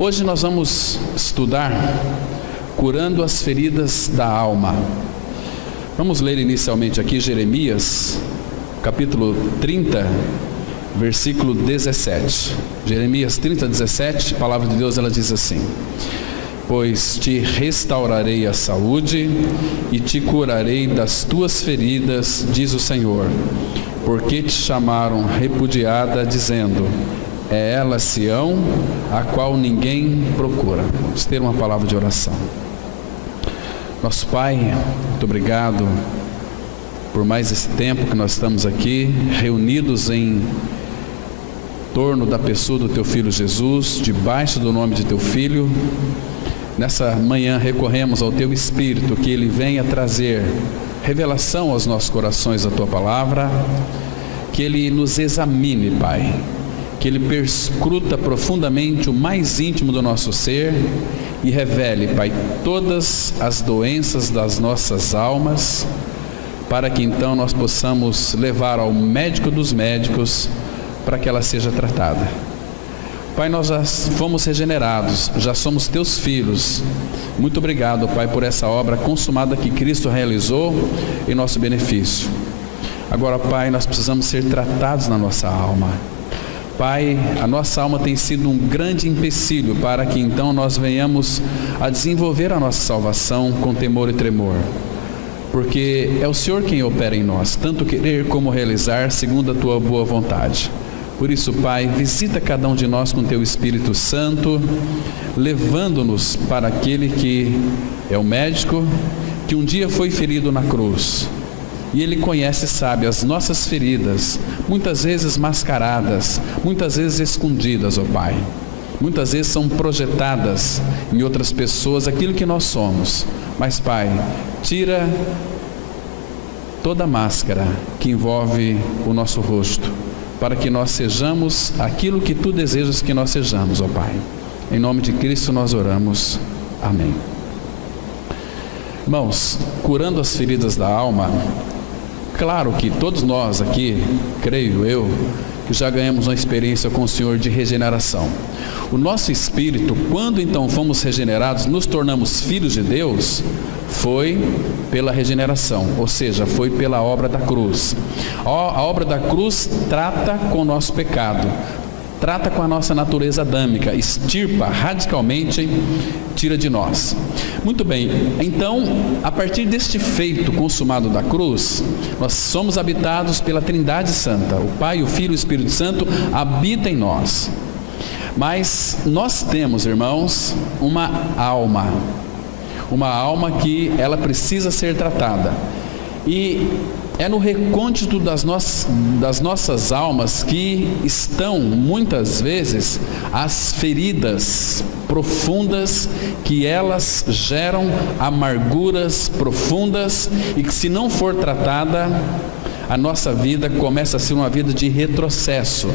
Hoje nós vamos estudar curando as feridas da alma. Vamos ler inicialmente aqui Jeremias, capítulo 30, versículo 17. Jeremias 30, 17, a palavra de Deus ela diz assim: pois te restaurarei a saúde e te curarei das tuas feridas, diz o Senhor, porque te chamaram repudiada, dizendo: é ela Sião, a qual ninguém procura. Vamos ter uma palavra de oração. Nosso Pai, muito obrigado por mais esse tempo que nós estamos aqui reunidos em torno da pessoa do Teu Filho Jesus, debaixo do nome de Teu Filho. Nessa manhã recorremos ao Teu Espírito, que Ele venha trazer revelação aos nossos corações da Tua Palavra, que Ele nos examine, Pai, que Ele perscruta profundamente o mais íntimo do nosso ser e revele, Pai, todas as doenças das nossas almas, para que então nós possamos levar ao médico dos médicos para que ela seja tratada. Pai, nós já fomos regenerados, já somos Teus filhos. Muito obrigado, Pai, por essa obra consumada que Cristo realizou em nosso benefício. Agora, Pai, nós precisamos ser tratados na nossa alma. Pai, a nossa alma tem sido um grande empecilho para que então nós venhamos a desenvolver a nossa salvação com temor e tremor. Porque é o Senhor quem opera em nós, tanto querer como realizar, segundo a Tua boa vontade. Por isso, Pai, visita cada um de nós com Teu Espírito Santo, levando-nos para aquele que é o médico, que um dia foi ferido na cruz. E Ele conhece e sabe as nossas feridas, muitas vezes mascaradas, muitas vezes escondidas, ó Pai. Muitas vezes são projetadas em outras pessoas aquilo que nós somos. Mas, Pai, tira toda a máscara que envolve o nosso rosto, para que nós sejamos aquilo que Tu desejas que nós sejamos, ó Pai. Em nome de Cristo nós oramos. Amém. Irmãos, curando as feridas da alma, claro que todos nós aqui, creio eu, que já ganhamos uma experiência com o Senhor de regeneração. O nosso espírito, quando então fomos regenerados, nos tornamos filhos de Deus, foi pela regeneração, ou seja, foi pela obra da cruz. A obra da cruz trata com o nosso pecado, trata com a nossa natureza adâmica, extirpa radicalmente, tira de nós. Muito bem, então, a partir deste feito consumado da cruz, nós somos habitados pela Trindade Santa. O Pai, o Filho e o Espírito Santo habitam em nós. Mas nós temos, irmãos, uma alma que ela precisa ser tratada. E é no recôndito das nossas almas que estão, muitas vezes, as feridas profundas, que elas geram amarguras profundas e que, se não for tratada, a nossa vida começa a ser uma vida de retrocesso.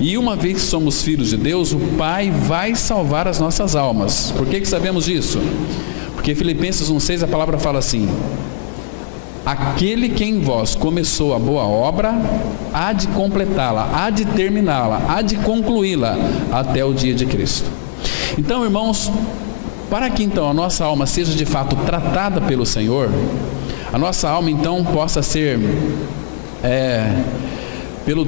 E uma vez que somos filhos de Deus, o Pai vai salvar as nossas almas. Por que sabemos disso? Porque Filipenses 1,6 a palavra fala assim: aquele que em vós começou a boa obra, há de completá-la, há de terminá-la, há de concluí-la até o dia de Cristo. Então, irmãos, para que então a nossa alma seja de fato tratada pelo Senhor, a nossa alma então possa ser pelo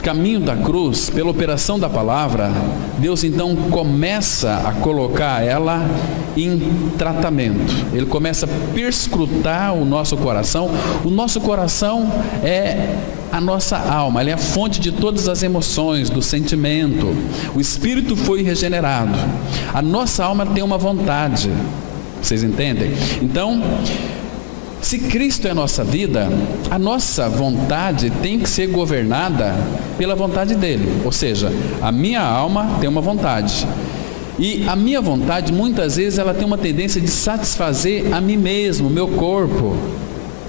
caminho da cruz, pela operação da palavra, Deus então começa a colocar ela em tratamento. Ele começa a perscrutar o nosso coração. O nosso coração é a nossa alma, ele é a fonte de todas as emoções, do sentimento. O espírito foi regenerado. A nossa alma tem uma vontade. Vocês entendem? Então, se Cristo é a nossa vida, a nossa vontade tem que ser governada pela vontade dele. Ou seja, a minha alma tem uma vontade. E a minha vontade, muitas vezes, ela tem uma tendência de satisfazer a mim mesmo, o meu corpo.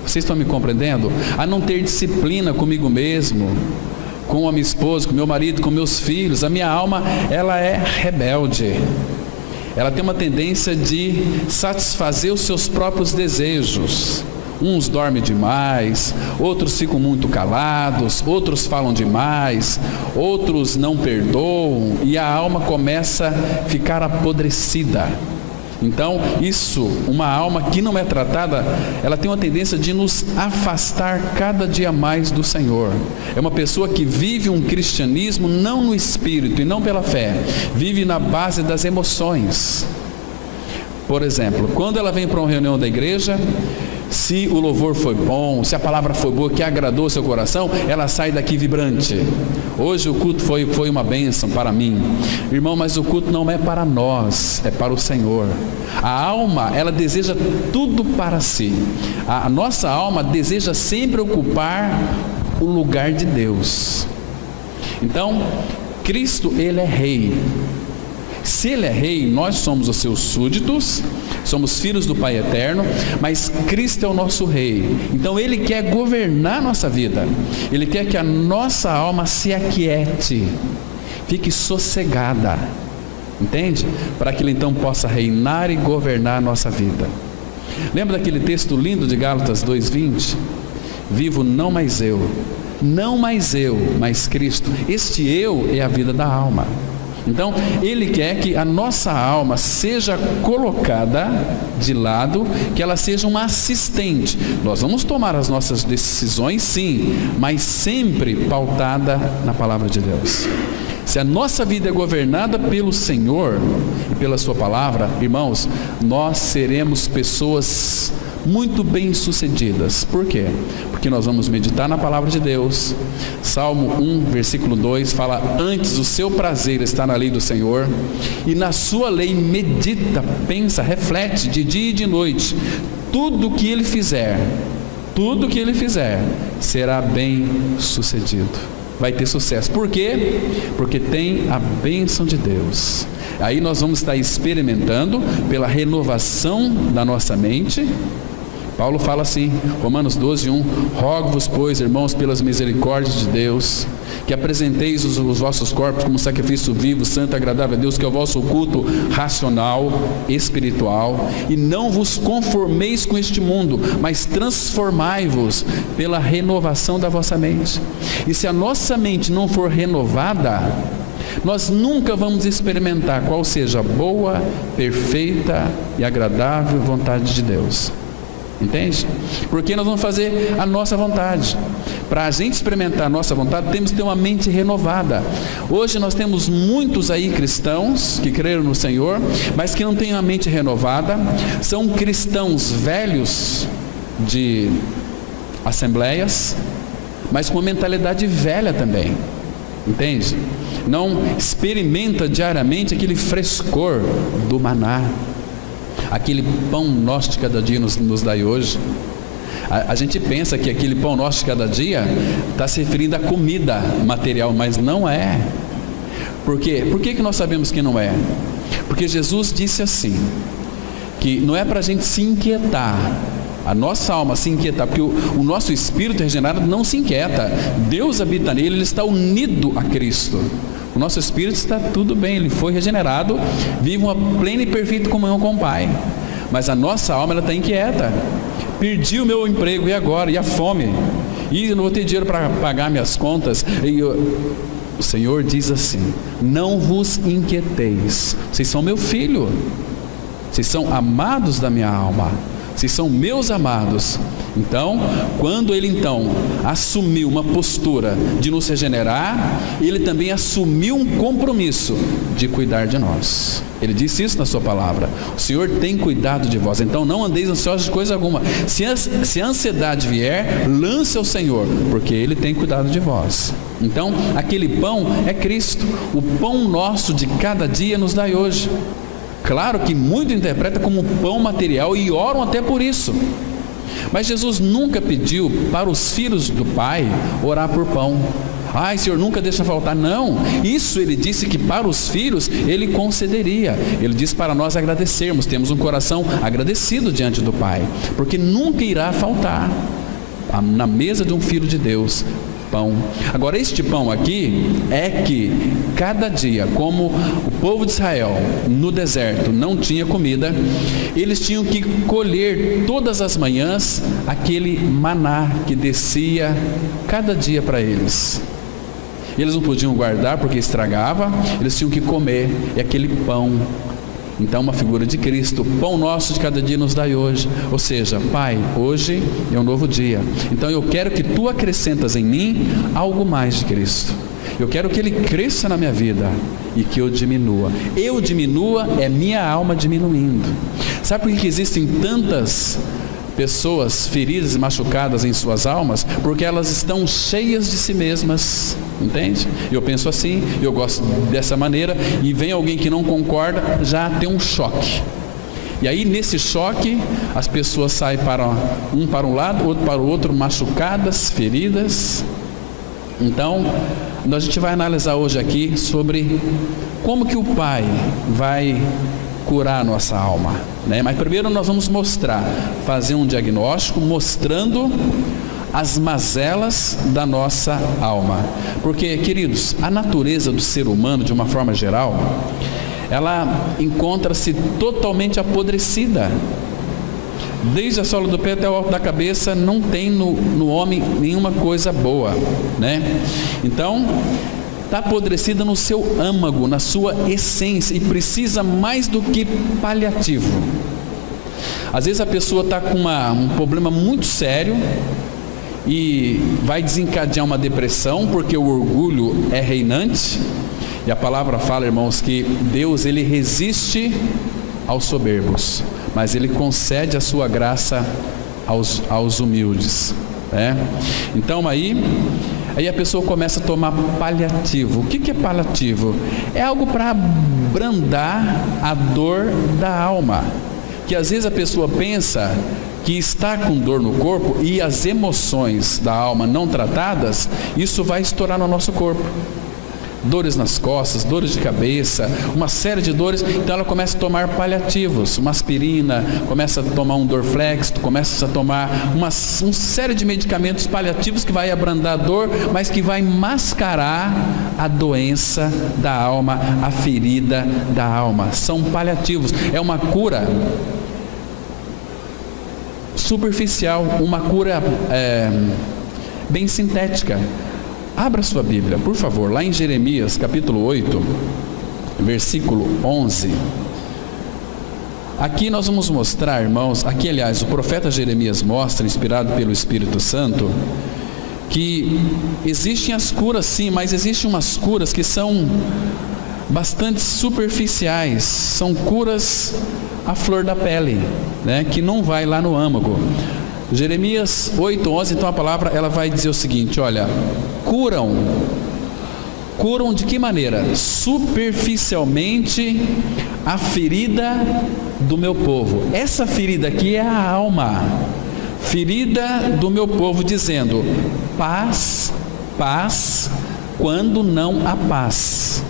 Vocês estão me compreendendo? A não ter disciplina comigo mesmo, com a minha esposa, com o meu marido, com meus filhos. A minha alma, ela é rebelde. Ela tem uma tendência de satisfazer os seus próprios desejos. Uns dormem demais, outros ficam muito calados, outros falam demais, outros não perdoam, e a alma começa a ficar apodrecida. Então, uma alma que não é tratada, ela tem uma tendência de nos afastar cada dia mais do Senhor. É uma pessoa que vive um cristianismo não no espírito e não pela fé, vive na base das emoções. Por exemplo, quando ela vem para uma reunião da igreja, se o louvor foi bom, se a palavra foi boa, que agradou seu coração, ela sai daqui vibrante. Hoje o culto foi uma bênção para mim. Irmão, mas o culto não é para nós, é para o Senhor. A alma, ela deseja tudo para si. A nossa alma deseja sempre ocupar o lugar de Deus. Então, Cristo, Ele é Rei. Se Ele é Rei, nós somos os seus súditos, somos filhos do Pai Eterno, mas Cristo é o nosso Rei. Então Ele quer governar a nossa vida. Ele quer que a nossa alma se aquiete, fique sossegada, entende? Para que Ele então possa reinar e governar a nossa vida. Lembra daquele texto lindo de Gálatas 2:20? Vivo não mais eu, mas Cristo. Este eu é a vida da alma. Então, Ele quer que a nossa alma seja colocada de lado, que ela seja uma assistente. Nós vamos tomar as nossas decisões, sim, mas sempre pautada na palavra de Deus. Se a nossa vida é governada pelo Senhor e pela Sua palavra, irmãos, nós seremos pessoas muito bem sucedidas. Por quê? Porque nós vamos meditar na palavra de Deus. Salmo 1, versículo 2 fala: antes o seu prazer está na lei do Senhor, e na sua lei medita, pensa, reflete de dia e de noite. Tudo que ele fizer será bem sucedido, vai ter sucesso. Por quê? Porque tem a bênção de Deus. Aí nós vamos estar experimentando pela renovação da nossa mente. Paulo fala assim, Romanos 12:1: rogo-vos, pois, irmãos, pelas misericórdias de Deus, que apresenteis os vossos corpos como sacrifício vivo, santo e agradável a Deus, que é o vosso culto racional, espiritual, e não vos conformeis com este mundo, mas transformai-vos pela renovação da vossa mente. E se a nossa mente não for renovada, nós nunca vamos experimentar qual seja a boa, perfeita e agradável vontade de Deus. Entende? Porque nós vamos fazer a nossa vontade. Para a gente experimentar a nossa vontade, temos que ter uma mente renovada. Hoje nós temos muitos aí cristãos que creram no Senhor, mas que não têm a mente renovada. São cristãos velhos de assembleias, mas com uma mentalidade velha também. Entende? Não experimenta diariamente aquele frescor do maná, aquele pão nosso de cada dia nos dai hoje. A gente pensa que aquele pão nosso de cada dia está se referindo à comida material, mas não é. Por quê? Por que nós sabemos que não é? Porque Jesus disse assim, que não é para a gente se inquietar, a nossa alma se inquietar, porque o nosso espírito regenerado não se inquieta. Deus habita nele, ele está unido a Cristo. O nosso espírito está tudo bem, ele foi regenerado, vive uma plena e perfeita comunhão com o Pai. Mas a nossa alma, ela está inquieta. Perdi o meu emprego, e agora? E a fome? E eu não vou ter dinheiro para pagar minhas contas. O Senhor diz assim: não vos inquieteis, vocês são meu filho, vocês são amados da minha alma, vocês são meus amados. Então, quando ele então assumiu uma postura de nos regenerar, ele também assumiu um compromisso de cuidar de nós. Ele disse isso na sua palavra: o Senhor tem cuidado de vós, então não andeis ansiosos de coisa alguma. Se a ansiedade vier, lance ao Senhor, porque Ele tem cuidado de vós. Então, aquele pão é Cristo. O pão nosso de cada dia nos dai hoje. Claro que muito interpreta como pão material e oram até por isso. Mas Jesus nunca pediu para os filhos do Pai orar por pão. Ai, Senhor, nunca deixa faltar. Não, isso Ele disse que para os filhos Ele concederia. Ele disse para nós agradecermos, temos um coração agradecido diante do Pai, porque nunca irá faltar na mesa de um filho de Deus pão. Agora, este pão aqui é que cada dia, como o povo de Israel no deserto não tinha comida, eles tinham que colher todas as manhãs aquele maná que descia cada dia para eles. Eles não podiam guardar porque estragava, eles tinham que comer, e aquele pão. Então, uma figura de Cristo, o pão nosso de cada dia nos dai hoje. Ou seja, Pai, hoje é um novo dia. Então eu quero que Tu acrescentas em mim algo mais de Cristo. Eu quero que Ele cresça na minha vida e que eu diminua. Eu diminua é minha alma diminuindo. Sabe por que existem tantas pessoas feridas e machucadas em suas almas? Porque elas estão cheias de si mesmas, entende? Eu penso assim, eu gosto dessa maneira, e vem alguém que não concorda, já tem um choque. E aí nesse choque, as pessoas saem para um lado, outro para o outro, machucadas, feridas. Então, a gente vai analisar hoje aqui sobre como que o Pai vai curar a nossa alma, né? Mas primeiro nós vamos fazer um diagnóstico mostrando as mazelas da nossa alma. Porque, queridos, a natureza do ser humano, de uma forma geral, ela encontra-se totalmente apodrecida. Desde a sola do pé até o alto da cabeça, não tem no homem nenhuma coisa boa, né? Então, está apodrecida no seu âmago, na sua essência, e precisa mais do que paliativo. Às vezes a pessoa está com um problema muito sério e vai desencadear uma depressão, porque o orgulho é reinante, e a palavra fala, irmãos, que Deus, Ele resiste aos soberbos, mas Ele concede a sua graça aos humildes, né? Então aí a pessoa começa a tomar paliativo. O que é paliativo? É algo para abrandar a dor da alma, que às vezes a pessoa pensa que está com dor no corpo, e as emoções da alma não tratadas, isso vai estourar no nosso corpo. Dores nas costas, dores de cabeça, uma série de dores. Então ela começa a tomar paliativos, uma aspirina, começa a tomar um Dorflex, começa a tomar uma série de medicamentos paliativos que vai abrandar a dor, mas que vai mascarar a doença da alma, a ferida da alma. São paliativos, é uma cura superficial, uma cura bem sintética. Abra sua Bíblia, por favor, lá em Jeremias, capítulo 8, versículo 11. Aqui nós vamos mostrar, irmãos, aqui aliás, o profeta Jeremias mostra, inspirado pelo Espírito Santo, que existem as curas sim, mas existem umas curas que são bastante superficiais, são curas à flor da pele, né, que não vai lá no âmago. Jeremias 8:11, então a palavra ela vai dizer o seguinte, olha, curam de que maneira? Superficialmente a ferida do meu povo. Essa ferida aqui é a alma, ferida do meu povo, dizendo, paz, paz, quando não há paz.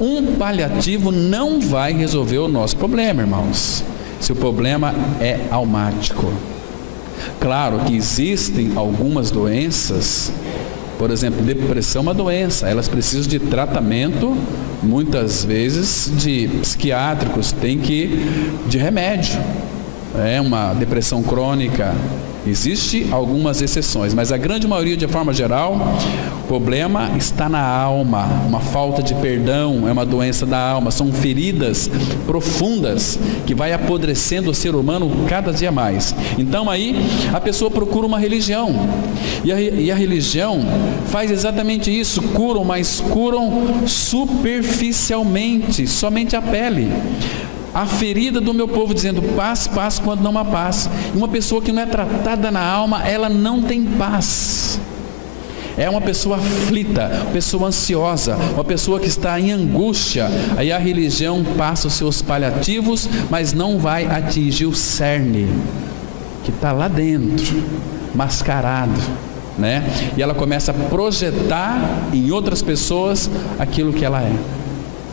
Um paliativo não vai resolver o nosso problema, irmãos, se o problema é almático. Claro que existem algumas doenças, por exemplo, depressão é uma doença, elas precisam de tratamento, muitas vezes de psiquiátricos, de remédio, é uma depressão crônica. Existem algumas exceções, mas a grande maioria, de forma geral, o problema está na alma, uma falta de perdão, é uma doença da alma, são feridas profundas que vai apodrecendo o ser humano cada dia mais. Então aí a pessoa procura uma religião, e a religião faz exatamente isso, curam, mas curam superficialmente, somente a pele. A ferida do meu povo, dizendo paz, paz, quando não há paz. E uma pessoa que não é tratada na alma, ela não tem paz. É uma pessoa aflita, uma pessoa ansiosa, uma pessoa que está em angústia. Aí a religião passa os seus paliativos, mas não vai atingir o cerne, que está lá dentro, mascarado, né? E ela começa a projetar em outras pessoas aquilo que ela é.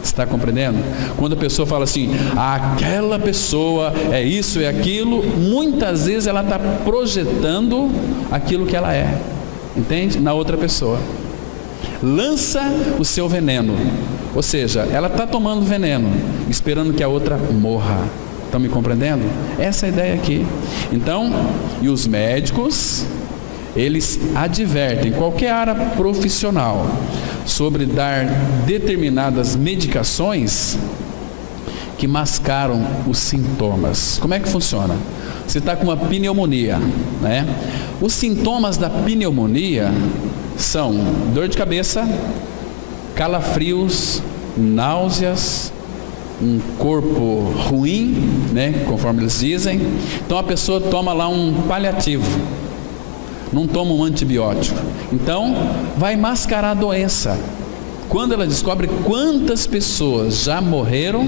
Está compreendendo? Quando a pessoa fala assim, aquela pessoa é isso, é aquilo, muitas vezes ela está projetando aquilo que ela é. entende? Na outra pessoa. Lança o seu veneno, ou seja, ela está tomando veneno, esperando que a outra morra. Estão me compreendendo? Essa é a ideia aqui. Então, e os médicos, eles advertem qualquer área profissional sobre dar determinadas medicações que mascaram os sintomas. Como é que funciona? Você está com uma pneumonia, né? Os sintomas da pneumonia são dor de cabeça, calafrios, náuseas, um corpo ruim, né? Conforme eles dizem. Então a pessoa toma lá um paliativo, não toma um antibiótico. Então vai mascarar a doença. Quando ela descobre quantas pessoas já morreram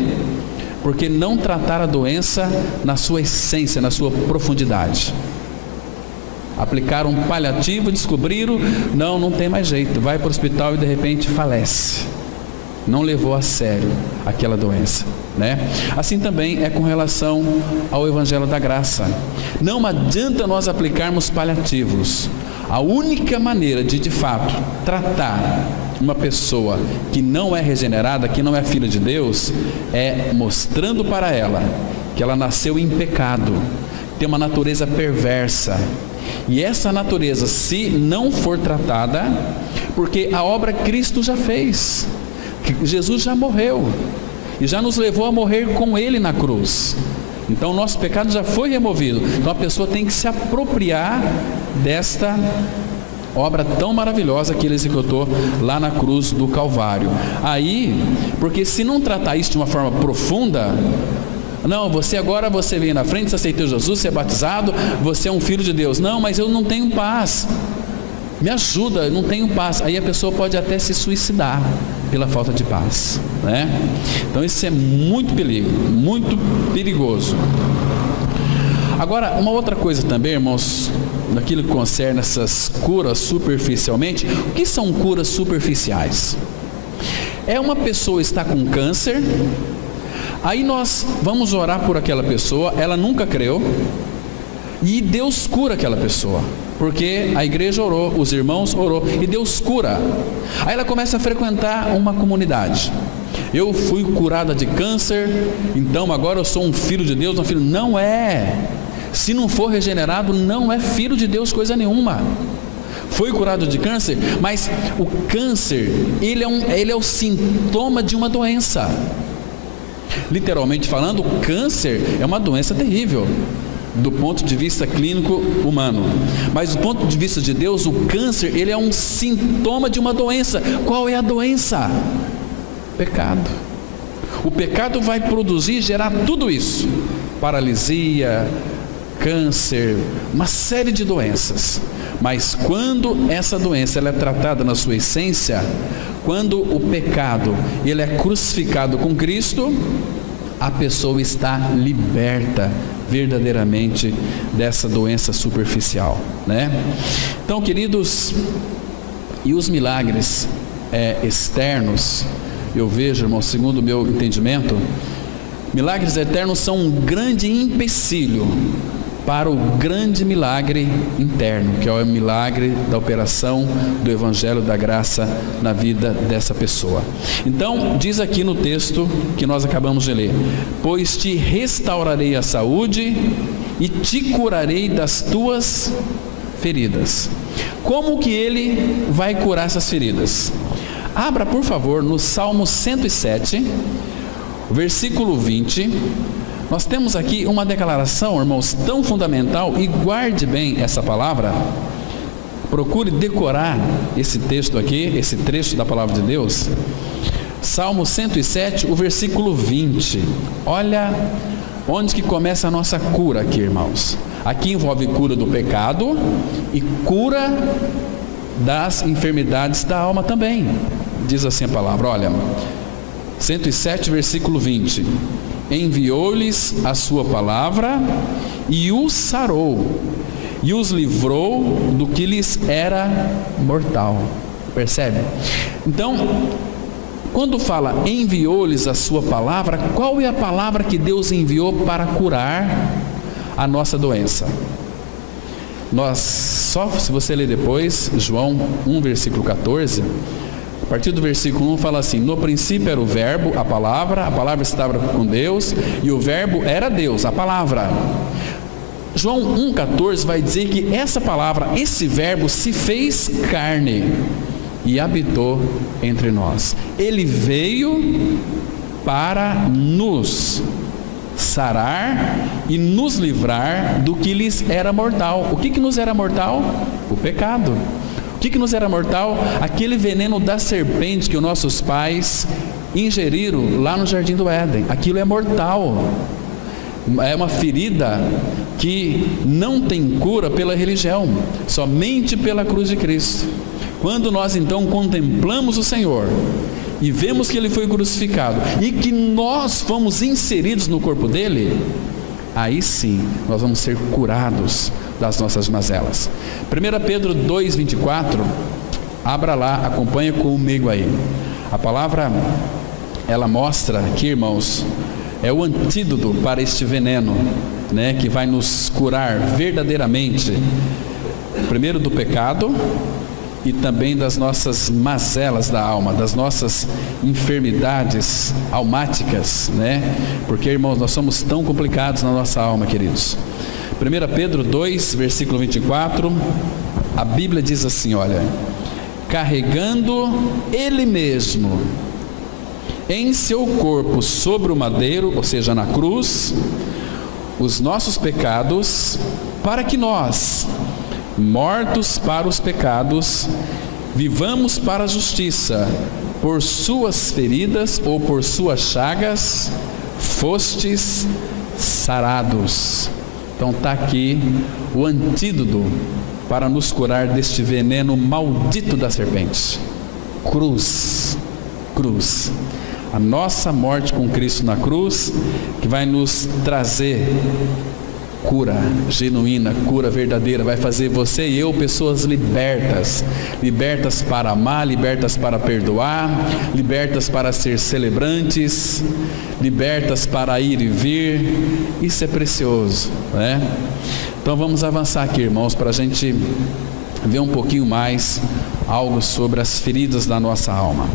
porque não trataram a doença na sua essência, na sua profundidade. Aplicaram um paliativo, descobriram, não tem mais jeito, vai para o hospital e de repente falece. Não levou a sério aquela doença, né? Assim também é com relação ao Evangelho da Graça. Não adianta nós aplicarmos paliativos. A única maneira de fato tratar uma pessoa que não é regenerada, que não é filha de Deus, é mostrando para ela que ela nasceu em pecado, tem uma natureza perversa. E essa natureza, se não for tratada, porque a obra Cristo já fez, Jesus já morreu e já nos levou a morrer com Ele na cruz. Então o nosso pecado já foi removido. Então a pessoa tem que se apropriar desta obra tão maravilhosa que Ele executou lá na cruz do Calvário. Aí, porque se não tratar isso de uma forma profunda, não, agora você vem na frente, você aceitou Jesus, você é batizado, você é um filho de Deus. Não, mas eu não tenho paz. Me ajuda, eu não tenho paz. Aí a pessoa pode até se suicidar pela falta de paz, né? Então isso é muito perigoso. Agora, uma outra coisa também, irmãos, naquilo que concerne essas curas superficialmente, o que são curas superficiais? É uma pessoa está com câncer, aí nós vamos orar por aquela pessoa, ela nunca creu, e Deus cura aquela pessoa, porque a igreja orou, os irmãos orou, e Deus cura. Aí ela começa a frequentar uma comunidade. Eu fui curada de câncer, então agora eu sou um filho de Deus. Não é. Se não for regenerado, não é filho de Deus coisa nenhuma. Foi curado de câncer, mas o câncer, ele é o sintoma de uma doença. Literalmente falando, o câncer é uma doença terrível do ponto de vista clínico humano, mas do ponto de vista de Deus, o câncer, ele é um sintoma de uma doença. Qual é a doença? Pecado. O pecado vai produzir, gerar tudo isso: paralisia, câncer, uma série de doenças. Mas quando essa doença ela é tratada na sua essência, quando o pecado ele é crucificado com Cristo, a pessoa está liberta verdadeiramente dessa doença superficial, né? Então, queridos, e os milagres externos, eu vejo, irmão, segundo o meu entendimento, milagres eternos são um grande empecilho para o grande milagre interno, que é o milagre da operação do Evangelho da Graça na vida dessa pessoa. Então, diz aqui no texto que nós acabamos de ler: pois te restaurarei a saúde e te curarei das tuas feridas. Como que Ele vai curar essas feridas? Abra, por favor, no Salmo 107, versículo 20. Nós temos aqui uma declaração, irmãos, tão fundamental, e guarde bem essa palavra. Procure decorar esse texto aqui, esse trecho da palavra de Deus. Salmo 107, o versículo 20. Olha onde que começa a nossa cura aqui, irmãos. Aqui envolve cura do pecado e cura das enfermidades da alma também. Diz assim a palavra, olha, 107, versículo 20. Enviou-lhes a sua palavra e os sarou, e os livrou do que lhes era mortal. Percebe? Então, quando fala enviou-lhes a sua palavra, qual é a palavra que Deus enviou para curar a nossa doença? se você ler depois, João 1, versículo 14, a partir do versículo 1 fala assim: no princípio era o verbo, a palavra estava com Deus, e o verbo era Deus, a palavra. João 1,14 vai dizer que essa palavra, esse verbo se fez carne e habitou entre nós. Ele veio para nos sarar e nos livrar do que lhes era mortal. O que nos era mortal? O pecado. O que nos era mortal? Aquele veneno da serpente que os nossos pais ingeriram lá no Jardim do Éden. Aquilo é mortal. É uma ferida que não tem cura pela religião, somente pela cruz de Cristo. Quando nós então contemplamos o Senhor e vemos que Ele foi crucificado e que nós fomos inseridos no corpo dele, aí sim nós vamos ser curados das nossas mazelas. 1 Pedro 2,24, abra lá, acompanha comigo aí. A palavra, ela mostra aqui, irmãos, é o antídoto para este veneno, né, que vai nos curar verdadeiramente, primeiro do pecado, e também das nossas mazelas da alma, das nossas enfermidades almáticas, né? Porque, irmãos, nós somos tão complicados na nossa alma, queridos. 1 Pedro 2, versículo 24, a Bíblia diz assim, olha: carregando Ele mesmo em seu corpo sobre o madeiro, ou seja, na cruz, os nossos pecados, para que nós, mortos para os pecados, vivamos para a justiça. Por suas feridas ou por suas chagas fostes sarados. Então está aqui o antídoto para nos curar deste veneno maldito da serpente. Cruz. A nossa morte com Cristo na cruz, que vai nos trazer cura genuína, cura verdadeira, vai fazer você e eu pessoas libertas para amar, libertas para perdoar, libertas para ser celebrantes, libertas para ir e vir. Isso é precioso, né? Então vamos avançar aqui, irmãos, para a gente ver um pouquinho mais algo sobre as feridas da nossa alma.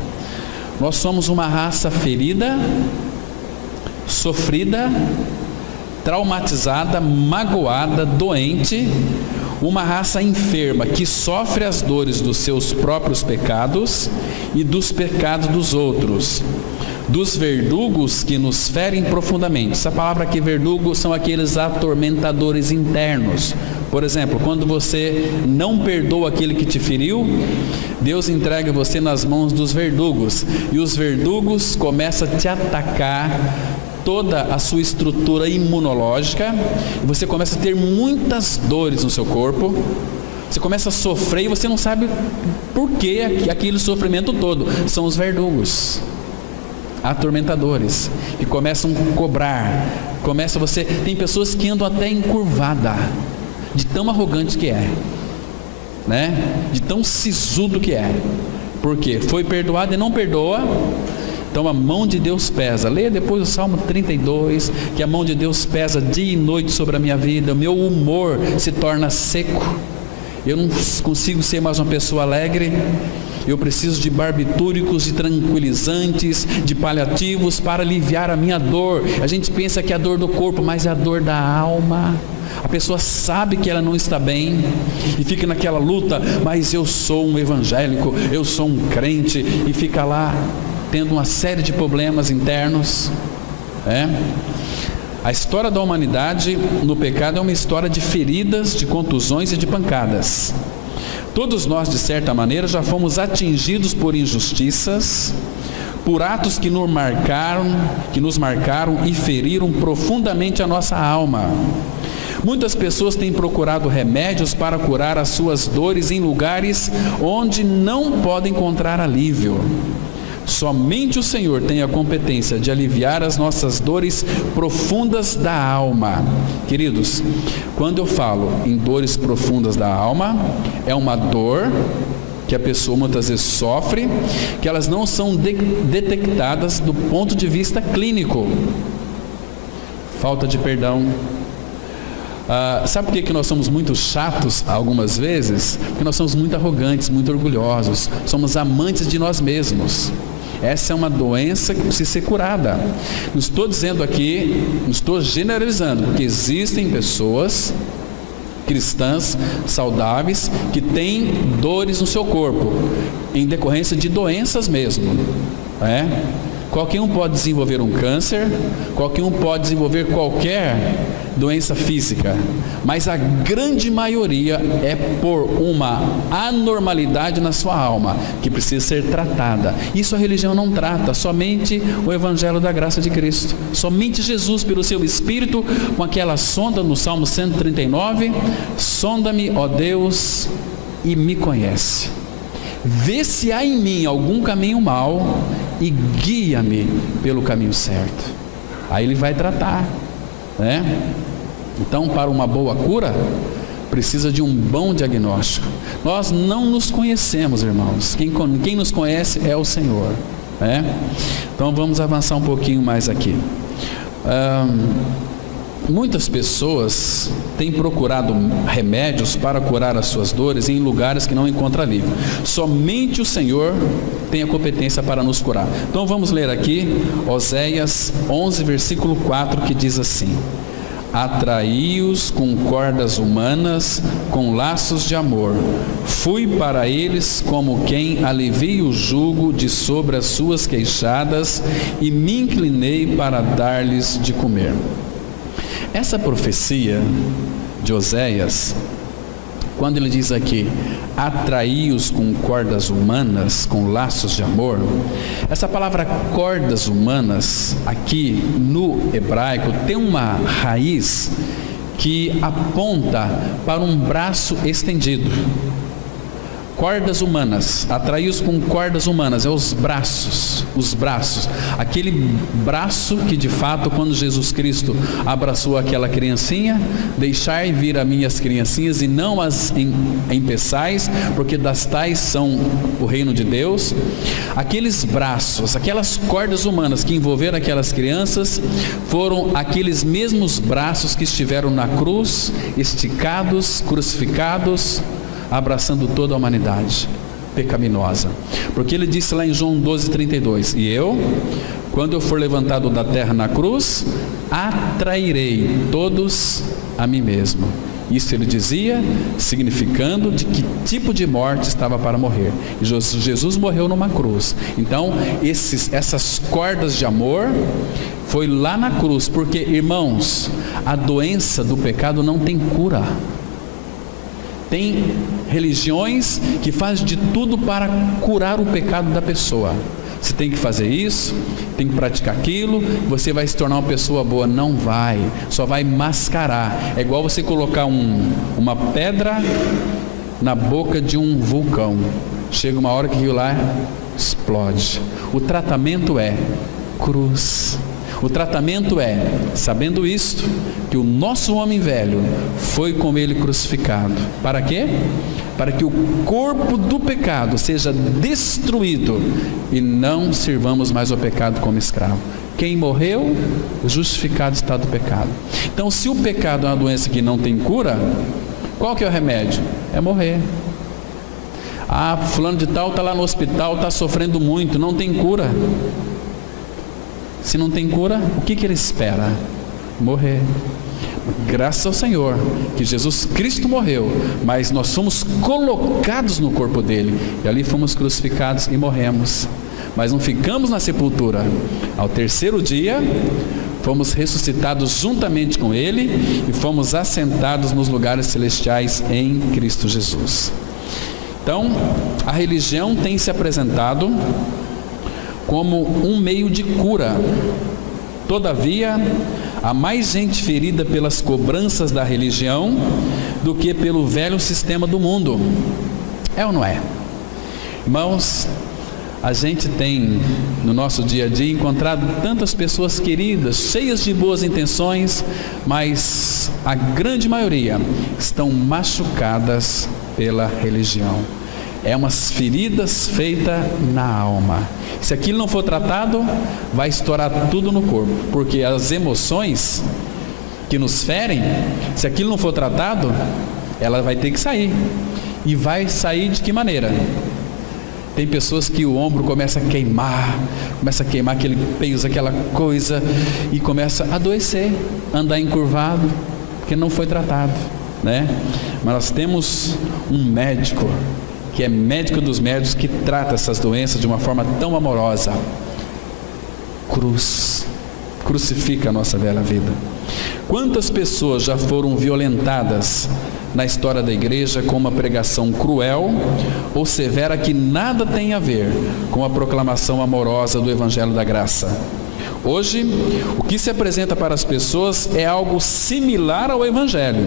Nós somos uma raça ferida, sofrida, traumatizada, magoada, doente, uma raça enferma que sofre as dores dos seus próprios pecados e dos pecados dos outros, dos verdugos que nos ferem profundamente. Essa palavra aqui, verdugo, são aqueles atormentadores internos. Por exemplo, quando você não perdoa aquele que te feriu, Deus entrega você nas mãos dos verdugos, e os verdugos começam a te atacar toda a sua estrutura imunológica, e você começa a ter muitas dores no seu corpo, você começa a sofrer e você não sabe por que aquele sofrimento todo. São os verdugos, atormentadores, que começam a cobrar, tem pessoas que andam até encurvada, de tão arrogante que é, né? De tão sisudo que é. Por quê? Foi perdoado e não perdoa. Então a mão de Deus pesa. Leia depois o Salmo 32, que a mão de Deus pesa dia e noite sobre a minha vida. O meu humor se torna seco. Eu não consigo ser mais uma pessoa alegre. Eu preciso de barbitúricos, de tranquilizantes, de paliativos para aliviar a minha dor. A gente pensa que é a dor do corpo, mas é a dor da alma. A pessoa sabe que ela não está bem e fica naquela luta, mas eu sou um evangélico, eu sou um crente, e fica lá tendo uma série de problemas internos. A história da humanidade no pecado é uma história de feridas, de contusões e de pancadas. Todos nós, de certa maneira, já fomos atingidos por injustiças, por atos que nos marcaram e feriram profundamente a nossa alma. Muitas pessoas têm procurado remédios para curar as suas dores em lugares onde não podem encontrar alívio. Somente o Senhor tem a competência de aliviar as nossas dores profundas da alma. Queridos, quando eu falo em dores profundas da alma, é uma dor que a pessoa muitas vezes sofre, que elas não são detectadas do ponto de vista clínico. Falta de perdão, Sabe por que nós somos muito chatos algumas vezes? Porque nós somos muito arrogantes, muito orgulhosos, somos amantes de nós mesmos. Essa é uma doença que precisa ser curada. Não estou dizendo aqui, não estou generalizando, porque existem pessoas cristãs saudáveis que têm dores no seu corpo, em decorrência de doenças mesmo, Qualquer um pode desenvolver um câncer, qualquer um pode desenvolver qualquer doença física, mas a grande maioria é por uma anormalidade na sua alma, que precisa ser tratada. Isso a religião não trata, somente o Evangelho da graça de Cristo, somente Jesus pelo seu Espírito, com aquela sonda no Salmo 139, sonda-me, ó Deus, e me conhece. Vê se há em mim algum caminho mau e guia-me pelo caminho certo. Aí ele vai tratar, Então, para uma boa cura, precisa de um bom diagnóstico. Nós não nos conhecemos, irmãos. Quem nos conhece é o Senhor, Então, vamos avançar um pouquinho mais aqui. Muitas pessoas têm procurado remédios para curar as suas dores em lugares que não encontram alívio. Somente o Senhor tem a competência para nos curar. Então vamos ler aqui Oséias 11, versículo 4, que diz assim: atraí-os com cordas humanas, com laços de amor. Fui para eles como quem alivia o jugo de sobre as suas queixadas e me inclinei para dar-lhes de comer. Essa profecia de Oséias, quando ele diz aqui, atraí-os com cordas humanas, com laços de amor, essa palavra cordas humanas, aqui no hebraico, tem uma raiz que aponta para um braço estendido. Cordas humanas, atraí-os com cordas humanas, os braços, aquele braço que de fato, quando Jesus Cristo abraçou aquela criancinha, deixai vir a mim as criancinhas e não as empeçais, porque das tais são o reino de Deus. Aqueles braços, aquelas cordas humanas que envolveram aquelas crianças, foram aqueles mesmos braços que estiveram na cruz, esticados, crucificados, abraçando toda a humanidade pecaminosa, porque ele disse lá em João 12:32, e eu, quando eu for levantado da terra na cruz, atrairei todos a mim mesmo. Isso ele dizia, significando de que tipo de morte estava para morrer. E Jesus morreu numa cruz. Então essas cordas de amor foi lá na cruz, porque, irmãos, a doença do pecado não tem cura. Tem religiões que fazem de tudo para curar o pecado da pessoa. Você tem que fazer isso, tem que praticar aquilo, você vai se tornar uma pessoa boa. Não vai, só vai mascarar. É igual você colocar uma pedra na boca de um vulcão. Chega uma hora que aquilo lá explode. O tratamento é cruz. O tratamento é, sabendo isto, que o nosso homem velho foi com ele crucificado. Para quê? Para que o corpo do pecado seja destruído e não sirvamos mais ao pecado como escravo. Quem morreu, justificado está do pecado. Então, se o pecado é uma doença que não tem cura, qual que é o remédio? É morrer. Fulano de tal está lá no hospital, está sofrendo muito, não tem cura. Se não tem cura, o que ele espera? Morrer. Graças ao Senhor que Jesus Cristo morreu, mas nós fomos colocados no corpo dele, e ali fomos crucificados e morremos, mas não ficamos na sepultura. Ao terceiro dia fomos ressuscitados juntamente com ele e fomos assentados nos lugares celestiais em Cristo Jesus. Então, a religião tem se apresentado como um meio de cura. Todavia, há mais gente ferida pelas cobranças da religião do que pelo velho sistema do mundo. É ou não é? Irmãos, a gente tem no nosso dia a dia encontrado tantas pessoas queridas, cheias de boas intenções, mas a grande maioria estão machucadas pela religião. É umas feridas feitas na alma. Se aquilo não for tratado, vai estourar tudo no corpo, porque as emoções que nos ferem, se aquilo não for tratado, ela vai ter que sair. E vai sair de que maneira? Tem pessoas que o ombro começa a queimar aquele peso, aquela coisa, e começa a adoecer, andar encurvado, porque não foi tratado, né? Mas nós temos um médico, que é médico dos médicos, que trata essas doenças de uma forma tão amorosa. Crucifica a nossa velha vida. Quantas pessoas já foram violentadas na história da igreja com uma pregação cruel ou severa que nada tem a ver com a proclamação amorosa do Evangelho da Graça? Hoje, o que se apresenta para as pessoas é algo similar ao Evangelho.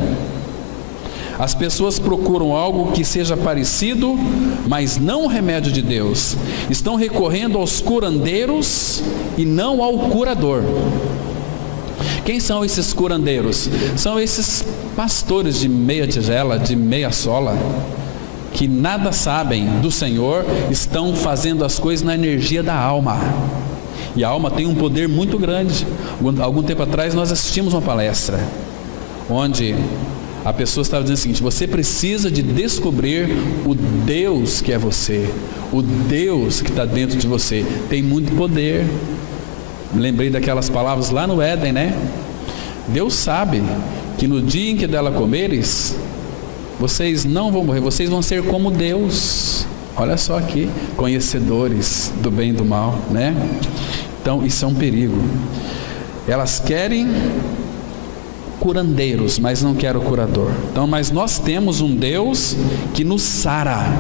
As pessoas procuram algo que seja parecido, mas não o remédio de Deus. Estão recorrendo aos curandeiros e não ao curador. Quem são esses curandeiros? São esses pastores de meia tigela, de meia sola, que nada sabem do Senhor, estão fazendo as coisas na energia da alma. E a alma tem um poder muito grande. Algum tempo atrás nós assistimos uma palestra, onde a pessoa estava dizendo o seguinte: você precisa de descobrir o Deus que é você, o Deus que está dentro de você, tem muito poder. Lembrei daquelas palavras lá no Éden, né? Deus sabe que no dia em que dela comeres, vocês não vão morrer, vocês vão ser como Deus. Olha só aqui, conhecedores do bem e do mal, né? Então isso é um perigo. Elas querem curandeiros, mas não querem o curador. Então, mas nós temos um Deus que nos sara.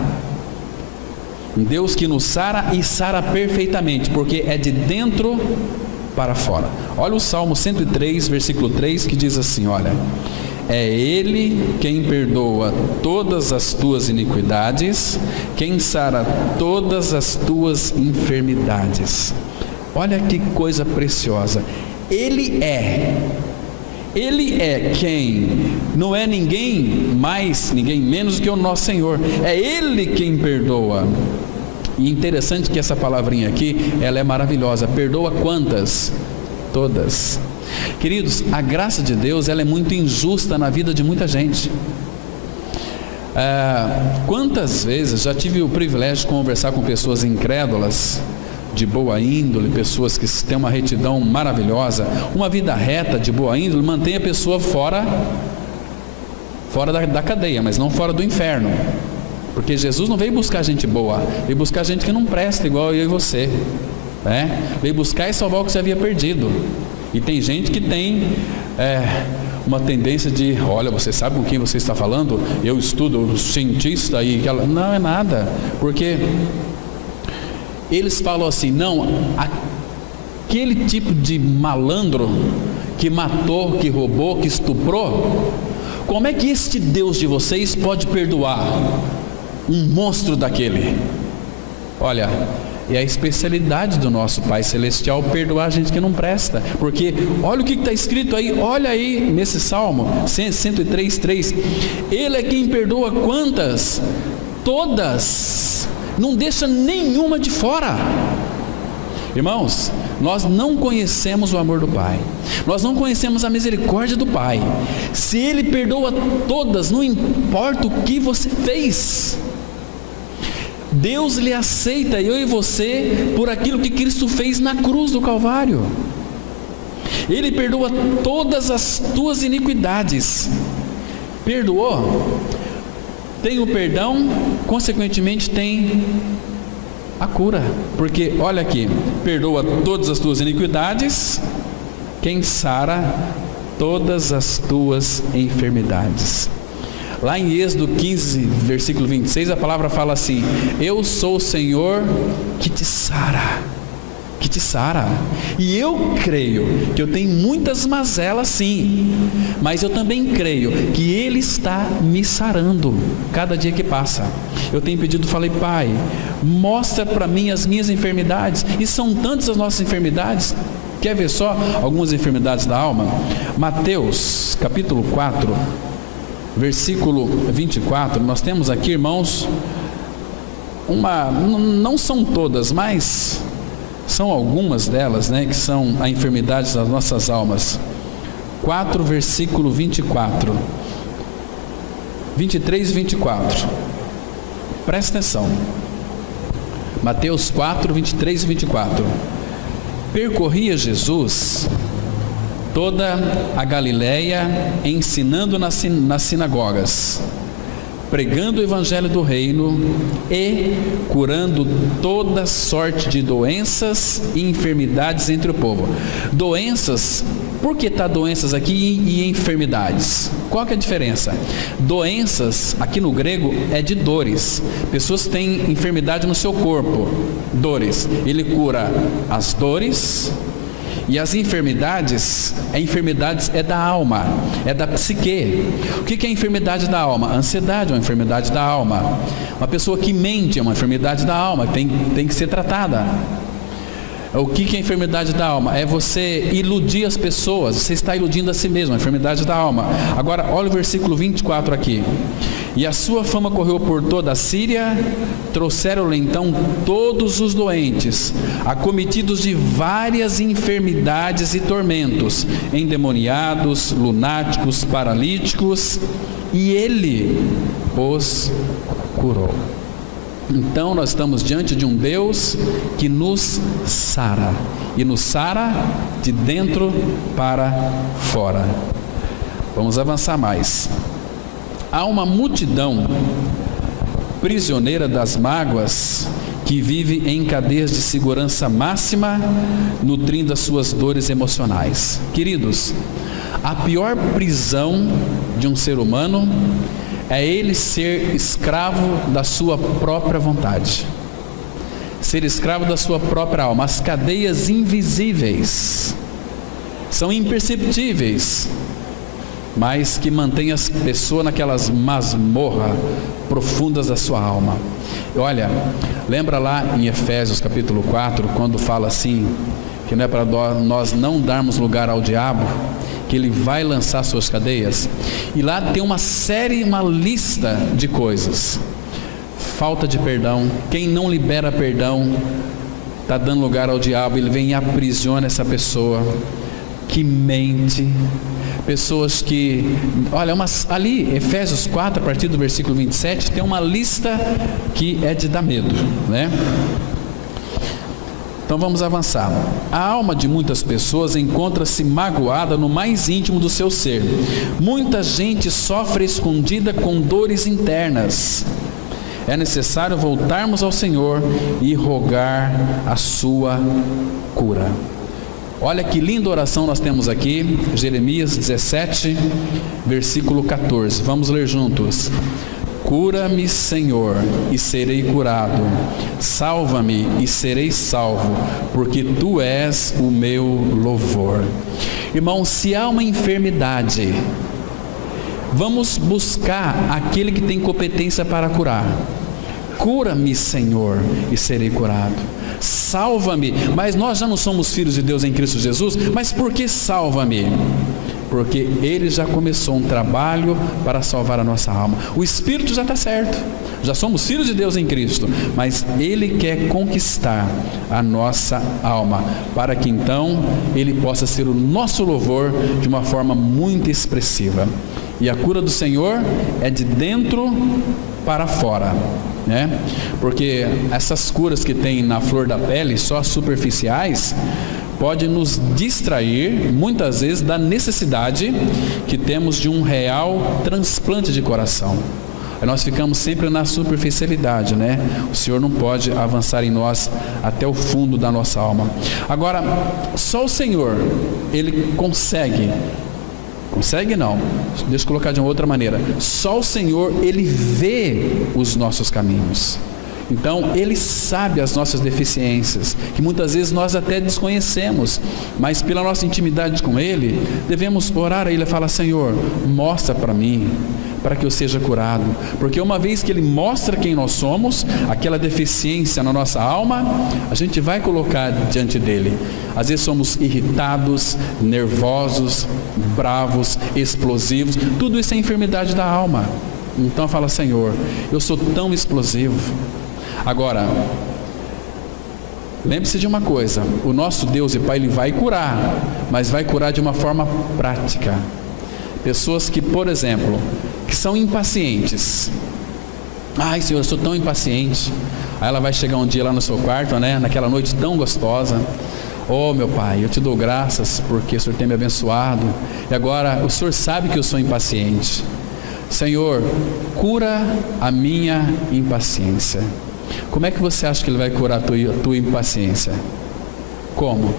Um Deus que nos sara e sara perfeitamente, porque é de dentro para fora. Olha o Salmo 103, versículo 3, que diz assim, olha: é Ele quem perdoa todas as tuas iniquidades, quem sara todas as tuas enfermidades. Olha que coisa preciosa. Ele é quem, não é ninguém mais, ninguém menos do que o nosso Senhor. É Ele quem perdoa. E interessante que essa palavrinha aqui, ela é maravilhosa. Perdoa quantas? Todas. Queridos, a graça de Deus, ela é muito injusta na vida de muita gente. Quantas vezes já tive o privilégio de conversar com pessoas incrédulas, de boa índole, pessoas que têm uma retidão maravilhosa, uma vida reta, de boa índole, mantém a pessoa fora da cadeia, mas não fora do inferno, porque Jesus não veio buscar gente boa, veio buscar gente que não presta, igual eu e você, né? Veio buscar e salvar o que você havia perdido. E tem gente que tem uma tendência de: olha, você sabe com quem você está falando? Eu estudo, eu sou cientista, e não é nada, porque eles falam assim: não, aquele tipo de malandro que matou, que roubou, que estuprou, como é que este Deus de vocês pode perdoar um monstro daquele? Olha, é a especialidade do nosso Pai Celestial perdoar a gente que não presta, porque olha o que está escrito aí, olha aí nesse Salmo 103:3, Ele é quem perdoa quantas? Todas, não deixa nenhuma de fora. Irmãos, nós não conhecemos o amor do Pai, nós não conhecemos a misericórdia do Pai. Se Ele perdoa todas, não importa o que você fez, Deus lhe aceita, eu e você, por aquilo que Cristo fez na cruz do Calvário. Ele perdoa todas as tuas iniquidades. Perdoou, tem o perdão, consequentemente tem a cura, porque olha aqui: perdoa todas as tuas iniquidades, quem sara todas as tuas enfermidades. Lá em Êxodo 15, versículo 26, a palavra fala assim: eu sou o Senhor que te sara, e eu creio que eu tenho muitas mazelas sim, mas eu também creio que Ele está me sarando cada dia que passa. Eu tenho pedido, falei: Pai, mostra para mim as minhas enfermidades, e são tantas as nossas enfermidades. Quer ver só algumas enfermidades da alma? Mateus capítulo 4, versículo 24, nós temos aqui, irmãos, não são todas, mas são algumas delas, né, que são a enfermidade das nossas almas. 4, versículo 24. 23 e 24. Presta atenção. Mateus 4, 23 e 24. Percorria Jesus toda a Galileia, ensinando nas sinagogas, pregando o evangelho do reino e curando toda sorte de doenças e enfermidades entre o povo. Doenças, por que está doenças aqui e enfermidades? Qual que é a diferença? Doenças, aqui no grego, é de dores. Pessoas têm enfermidade no seu corpo, dores. Ele cura as dores. E as enfermidades é da alma, é da psique. O que é a enfermidade da alma? A ansiedade é uma enfermidade da alma. Uma pessoa que mente é uma enfermidade da alma, tem que ser tratada. O que é a enfermidade da alma? É você iludir as pessoas, você está iludindo a si mesmo, a enfermidade da alma. Agora, olha o versículo 24 aqui. E a sua fama correu por toda a Síria, trouxeram-lhe então todos os doentes, acometidos de várias enfermidades e tormentos, endemoniados, lunáticos, paralíticos, e ele os curou. Então nós estamos diante de um Deus que nos sara, e nos sara de dentro para fora. Vamos avançar mais. Há uma multidão prisioneira das mágoas que vive em cadeias de segurança máxima, nutrindo as suas dores emocionais. Queridos, a pior prisão de um ser humano é ele ser escravo da sua própria vontade, ser escravo da sua própria alma. As cadeias invisíveis são imperceptíveis, mas que mantém as pessoas naquelas masmorras profundas da sua alma. Olha, lembra lá em Efésios capítulo 4, quando fala assim, que não é para nós não darmos lugar ao diabo, que ele vai lançar suas cadeias? E lá tem uma lista de coisas. Falta de perdão, quem não libera perdão, está dando lugar ao diabo, ele vem e aprisiona essa pessoa que mente. Pessoas que, olha, ali, Efésios 4, a partir do versículo 27, tem uma lista que é de dar medo, né? Então vamos avançar. A alma de muitas pessoas encontra-se magoada no mais íntimo do seu ser. Muita gente sofre escondida com dores internas. É necessário voltarmos ao Senhor e rogar a sua cura. Olha que linda oração nós temos aqui, Jeremias 17, versículo 14. Vamos ler juntos. Cura-me, Senhor, e serei curado. Salva-me e serei salvo, porque Tu és o meu louvor. Irmão, se há uma enfermidade, vamos buscar aquele que tem competência para curar. Cura-me, Senhor, e serei curado. Salva-me, mas nós já não somos filhos de Deus em Cristo Jesus, mas por que salva-me? Porque Ele já começou um trabalho para salvar a nossa alma. O Espírito já está certo, já somos filhos de Deus em Cristo, mas Ele quer conquistar a nossa alma, para que então Ele possa ser o nosso louvor de uma forma muito expressiva. E a cura do Senhor é de dentro para fora, né? Porque essas curas que tem na flor da pele, só superficiais, pode nos distrair muitas vezes da necessidade que temos de um real transplante de coração. Nós ficamos sempre na superficialidade, né? O Senhor não pode avançar em nós até o fundo da nossa alma. Agora, só o Senhor, Ele consegue não, deixa eu colocar de uma outra maneira. Só o Senhor, Ele vê os nossos caminhos. Então, Ele sabe as nossas deficiências, que muitas vezes nós até desconhecemos, mas pela nossa intimidade com Ele, devemos orar a Ele e falar: Senhor, mostra para mim, para que eu seja curado. Porque uma vez que Ele mostra quem nós somos, aquela deficiência na nossa alma, a gente vai colocar diante dEle. Às vezes somos irritados, nervosos, bravos, explosivos, tudo isso é enfermidade da alma. Então fala: Senhor, eu sou tão explosivo. Agora, Lembre-se de uma coisa: o nosso Deus e Pai, Ele vai curar, mas vai curar de uma forma prática. Pessoas que, por exemplo, que são impacientes. Ai, Senhor, eu sou tão impaciente. Aí ela vai chegar um dia lá no seu quarto, né, naquela noite tão gostosa. Oh, meu Pai, eu te dou graças porque o Senhor tem me abençoado. E agora o Senhor sabe que eu sou impaciente. Senhor, cura a minha impaciência. Como é que você acha que Ele vai curar a tua impaciência? Como?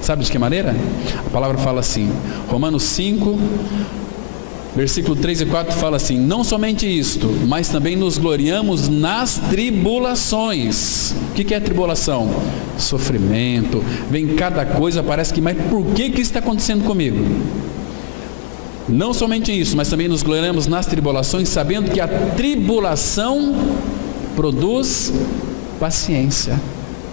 Sabe de que maneira? A palavra fala assim, Romanos 5, versículo 3 e 4 fala assim: não somente isto, mas também nos gloriamos nas tribulações. O que é tribulação? Sofrimento. Vem cada coisa, parece que, mas por que isso está acontecendo comigo? Não somente isso, mas também nos gloriamos nas tribulações, sabendo que a tribulação produz paciência.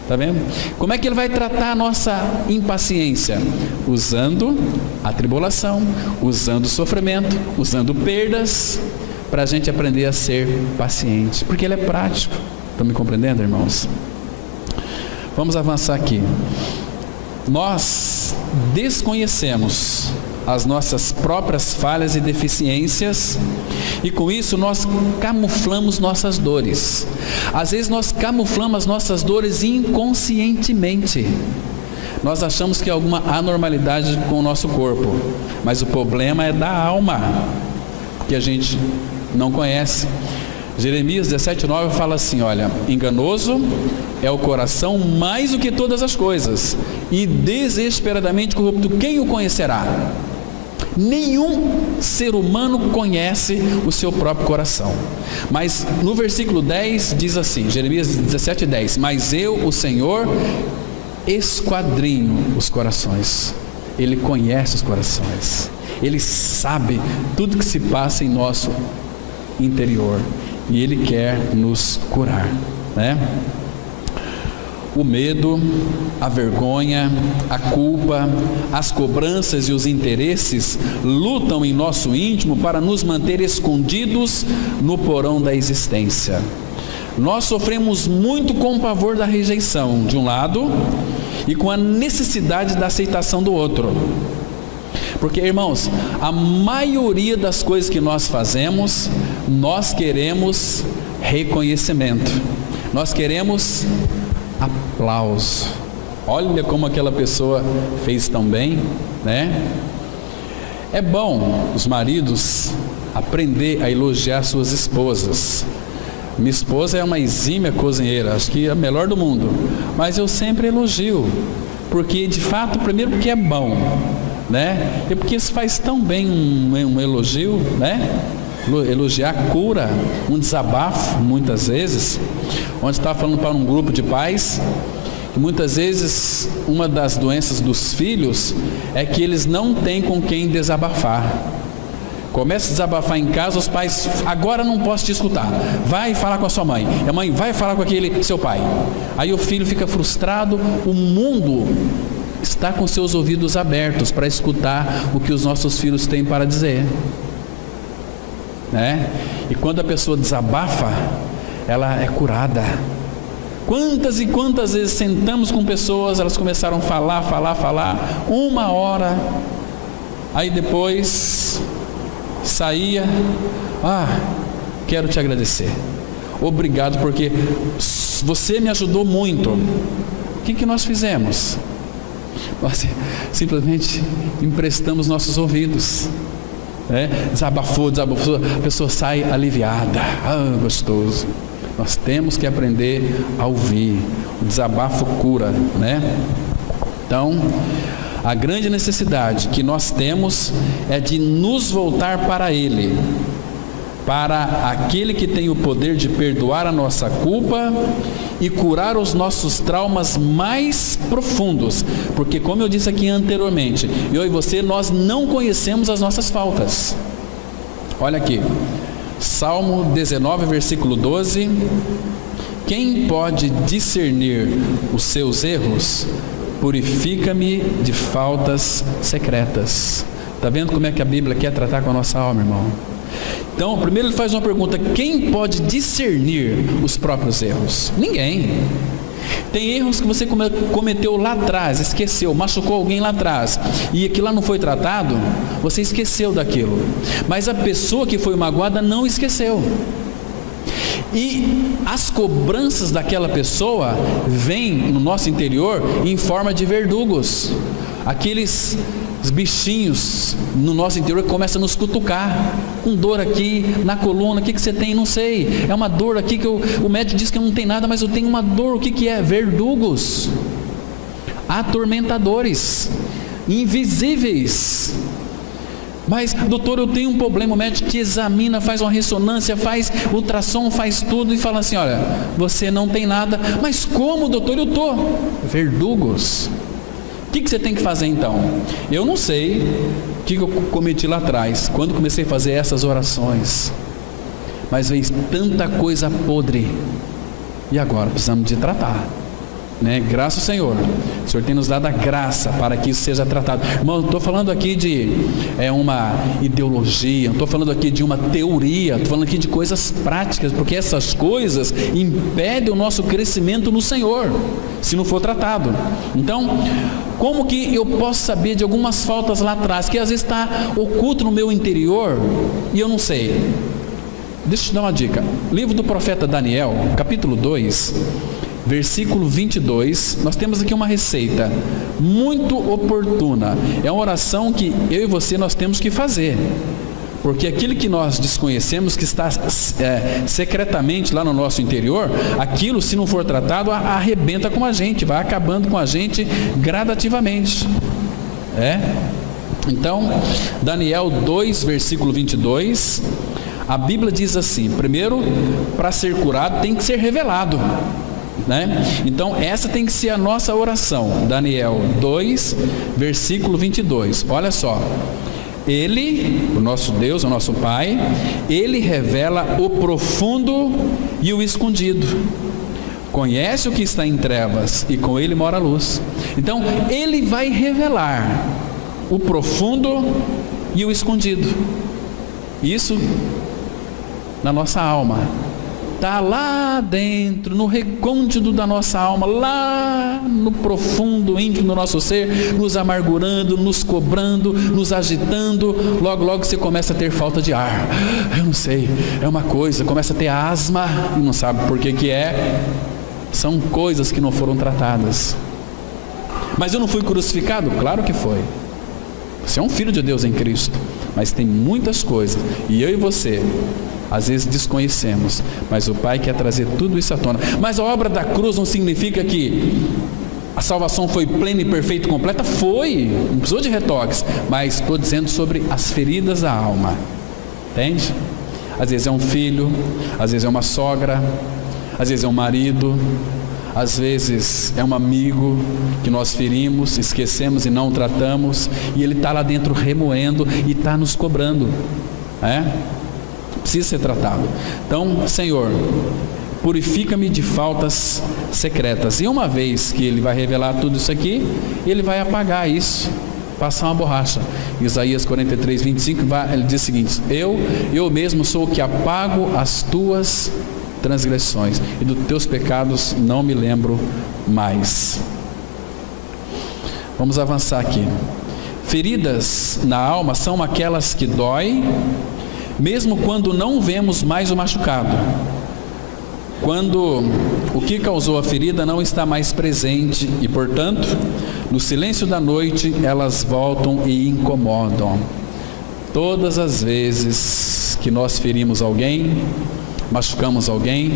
Está vendo? Como é que Ele vai tratar a nossa impaciência? Usando a tribulação, usando o sofrimento, usando perdas, para a gente aprender a ser paciente, porque Ele é prático. Estão me compreendendo, irmãos? Vamos avançar aqui. Nós desconhecemos as nossas próprias falhas e deficiências, e com isso nós camuflamos nossas dores. Às vezes nós camuflamos as nossas dores inconscientemente. Nós achamos que há alguma anormalidade com o nosso corpo, mas o problema é da alma, que a gente não conhece. Jeremias 17:9 fala assim: olha, enganoso é o coração mais do que todas as coisas, e desesperadamente corrupto, quem o conhecerá? Nenhum ser humano conhece o seu próprio coração. Mas no versículo 10 diz assim, Jeremias 17:10: mas eu, o Senhor, esquadrinho os corações. Ele conhece os corações, Ele sabe tudo que se passa em nosso interior, e Ele quer nos curar, né? O medo, a vergonha, a culpa, as cobranças e os interesses lutam em nosso íntimo para nos manter escondidos no porão da existência. Nós sofremos muito com o pavor da rejeição de um lado e com a necessidade da aceitação do outro. Porque, irmãos, a maioria das coisas que nós fazemos, nós queremos reconhecimento, nós queremos aplauso. Olha como aquela pessoa fez tão bem, né? É bom os maridos aprender a elogiar suas esposas. Minha esposa é uma exímia cozinheira, acho que é a melhor do mundo, mas eu sempre elogio, porque de fato, primeiro porque é bom, né? E porque isso faz tão bem um elogio, né? Elogiar cura, um desabafo muitas vezes. Ontem estava falando para um grupo de pais que muitas vezes uma das doenças dos filhos é que eles não têm com quem desabafar. Começa a desabafar em casa, os pais: agora não posso te escutar, vai falar com a sua mãe, a mãe vai falar com aquele seu pai. Aí o filho fica frustrado. O mundo está com seus ouvidos abertos para escutar o que os nossos filhos têm para dizer, né? E quando a pessoa desabafa, ela é curada. Quantas e quantas vezes sentamos com pessoas, elas começaram a falar, 1 hora, aí depois saía: quero te agradecer, obrigado porque você me ajudou muito. O que nós fizemos? Nós simplesmente emprestamos nossos ouvidos, né? Desabafou, a pessoa sai aliviada, gostoso. Nós temos que aprender a ouvir. O desabafo cura, né? Então, a grande necessidade que nós temos é de nos voltar para Ele, para aquele que tem o poder de perdoar a nossa culpa e curar os nossos traumas mais profundos, porque, como eu disse aqui anteriormente, eu e você, nós não conhecemos as nossas faltas. Olha aqui, Salmo 19, versículo 12: quem pode discernir os seus erros? Purifica-me de faltas secretas. Está vendo como é que a Bíblia quer tratar com a nossa alma, irmão? Então, primeiro ele faz uma pergunta: quem pode discernir os próprios erros? Ninguém. Tem erros que você cometeu lá atrás, esqueceu, machucou alguém lá atrás, e aquilo lá não foi tratado, você esqueceu daquilo. Mas a pessoa que foi magoada não esqueceu. E as cobranças daquela pessoa vêm no nosso interior em forma de verdugos. Aqueles bichinhos no nosso interior que começam a nos cutucar, com dor aqui na coluna. O que você tem? Não sei, é uma dor aqui que o médico diz que não tem nada, mas eu tenho uma dor. O que é? Verdugos, atormentadores, invisíveis. Mas doutor, eu tenho um problema. O médico te examina, faz uma ressonância, faz ultrassom, faz tudo e fala assim: olha, você não tem nada. Mas como, doutor? Eu estou verdugos. O que você tem que fazer então? Eu não sei o que eu cometi lá atrás, quando comecei a fazer essas orações, mas veio tanta coisa podre, e agora precisamos de tratar, né? Graças ao Senhor, o Senhor tem nos dado a graça para que isso seja tratado. Irmão, não estou falando aqui de uma ideologia, não estou falando aqui de uma teoria, estou falando aqui de coisas práticas, porque essas coisas impedem o nosso crescimento no Senhor, se não for tratado. Então, como que eu posso saber de algumas faltas lá atrás, que às vezes está oculto no meu interior, e eu não sei? Deixa eu te dar uma dica. Livro do profeta Daniel, capítulo 2, versículo 22, nós temos aqui uma receita muito oportuna. É uma oração que eu e você nós temos que fazer, porque aquilo que nós desconhecemos, que está secretamente lá no nosso interior, aquilo, se não for tratado, arrebenta com a gente, vai acabando com a gente gradativamente. Então, Daniel 2, versículo 22, a Bíblia diz assim: primeiro, para ser curado tem que ser revelado, né? Então essa tem que ser a nossa oração. Daniel 2, versículo 22, olha só: Ele, o nosso Deus, o nosso Pai, Ele revela o profundo e o escondido, conhece o que está em trevas e com Ele mora a luz. Então Ele vai revelar o profundo e o escondido. Isso na nossa alma, está lá dentro, no recôndito da nossa alma, lá no profundo, íntimo do nosso ser, nos amargurando, nos cobrando, nos agitando. Logo, logo você começa a ter falta de ar. Eu não sei, é uma coisa, começa a ter asma e não sabe por que é. São coisas que não foram tratadas. Mas eu não fui crucificado? Claro que foi. Você é um filho de Deus em Cristo, mas tem muitas coisas, e eu e você às vezes desconhecemos, mas o Pai quer trazer tudo isso à tona. Mas a obra da cruz não significa que a salvação foi plena e perfeita e completa. Foi, não precisou de retoques, mas estou dizendo sobre as feridas da alma, entende? Às vezes é um filho, às vezes é uma sogra, às vezes é um marido, às vezes é um amigo que nós ferimos, esquecemos e não tratamos, e ele está lá dentro remoendo e está nos cobrando, precisa ser tratado. Então, Senhor, purifica-me de faltas secretas. E uma vez que Ele vai revelar tudo isso aqui, Ele vai apagar isso, passar uma borracha. Isaías 43, 25, ele diz o seguinte: eu mesmo sou o que apago as tuas transgressões, e dos teus pecados não me lembro mais. Vamos avançar aqui. Feridas na alma são aquelas que doem, mesmo quando não vemos mais o machucado, quando o que causou a ferida não está mais presente, e portanto, no silêncio da noite, elas voltam e incomodam. Todas as vezes que nós ferimos alguém, machucamos alguém,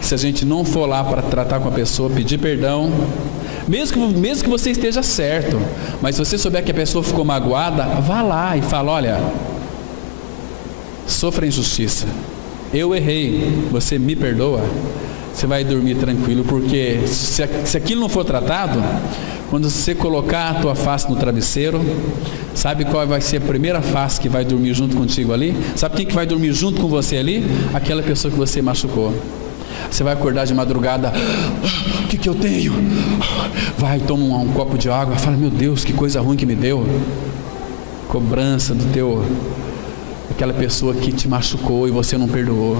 se a gente não for lá para tratar com a pessoa, pedir perdão, mesmo que você esteja certo, mas se você souber que a pessoa ficou magoada, vá lá e fala: olha, sofra injustiça, eu errei, você me perdoa. Você vai dormir tranquilo, porque se aquilo não for tratado, quando você colocar a tua face no travesseiro, sabe qual vai ser a primeira face que vai dormir junto contigo ali? Sabe quem que vai dormir junto com você ali? Aquela pessoa que você machucou. Você vai acordar de madrugada: o que eu tenho? Vai, toma um copo de água, fala: meu Deus, que coisa ruim que me deu. Cobrança aquela pessoa que te machucou e você não perdoou,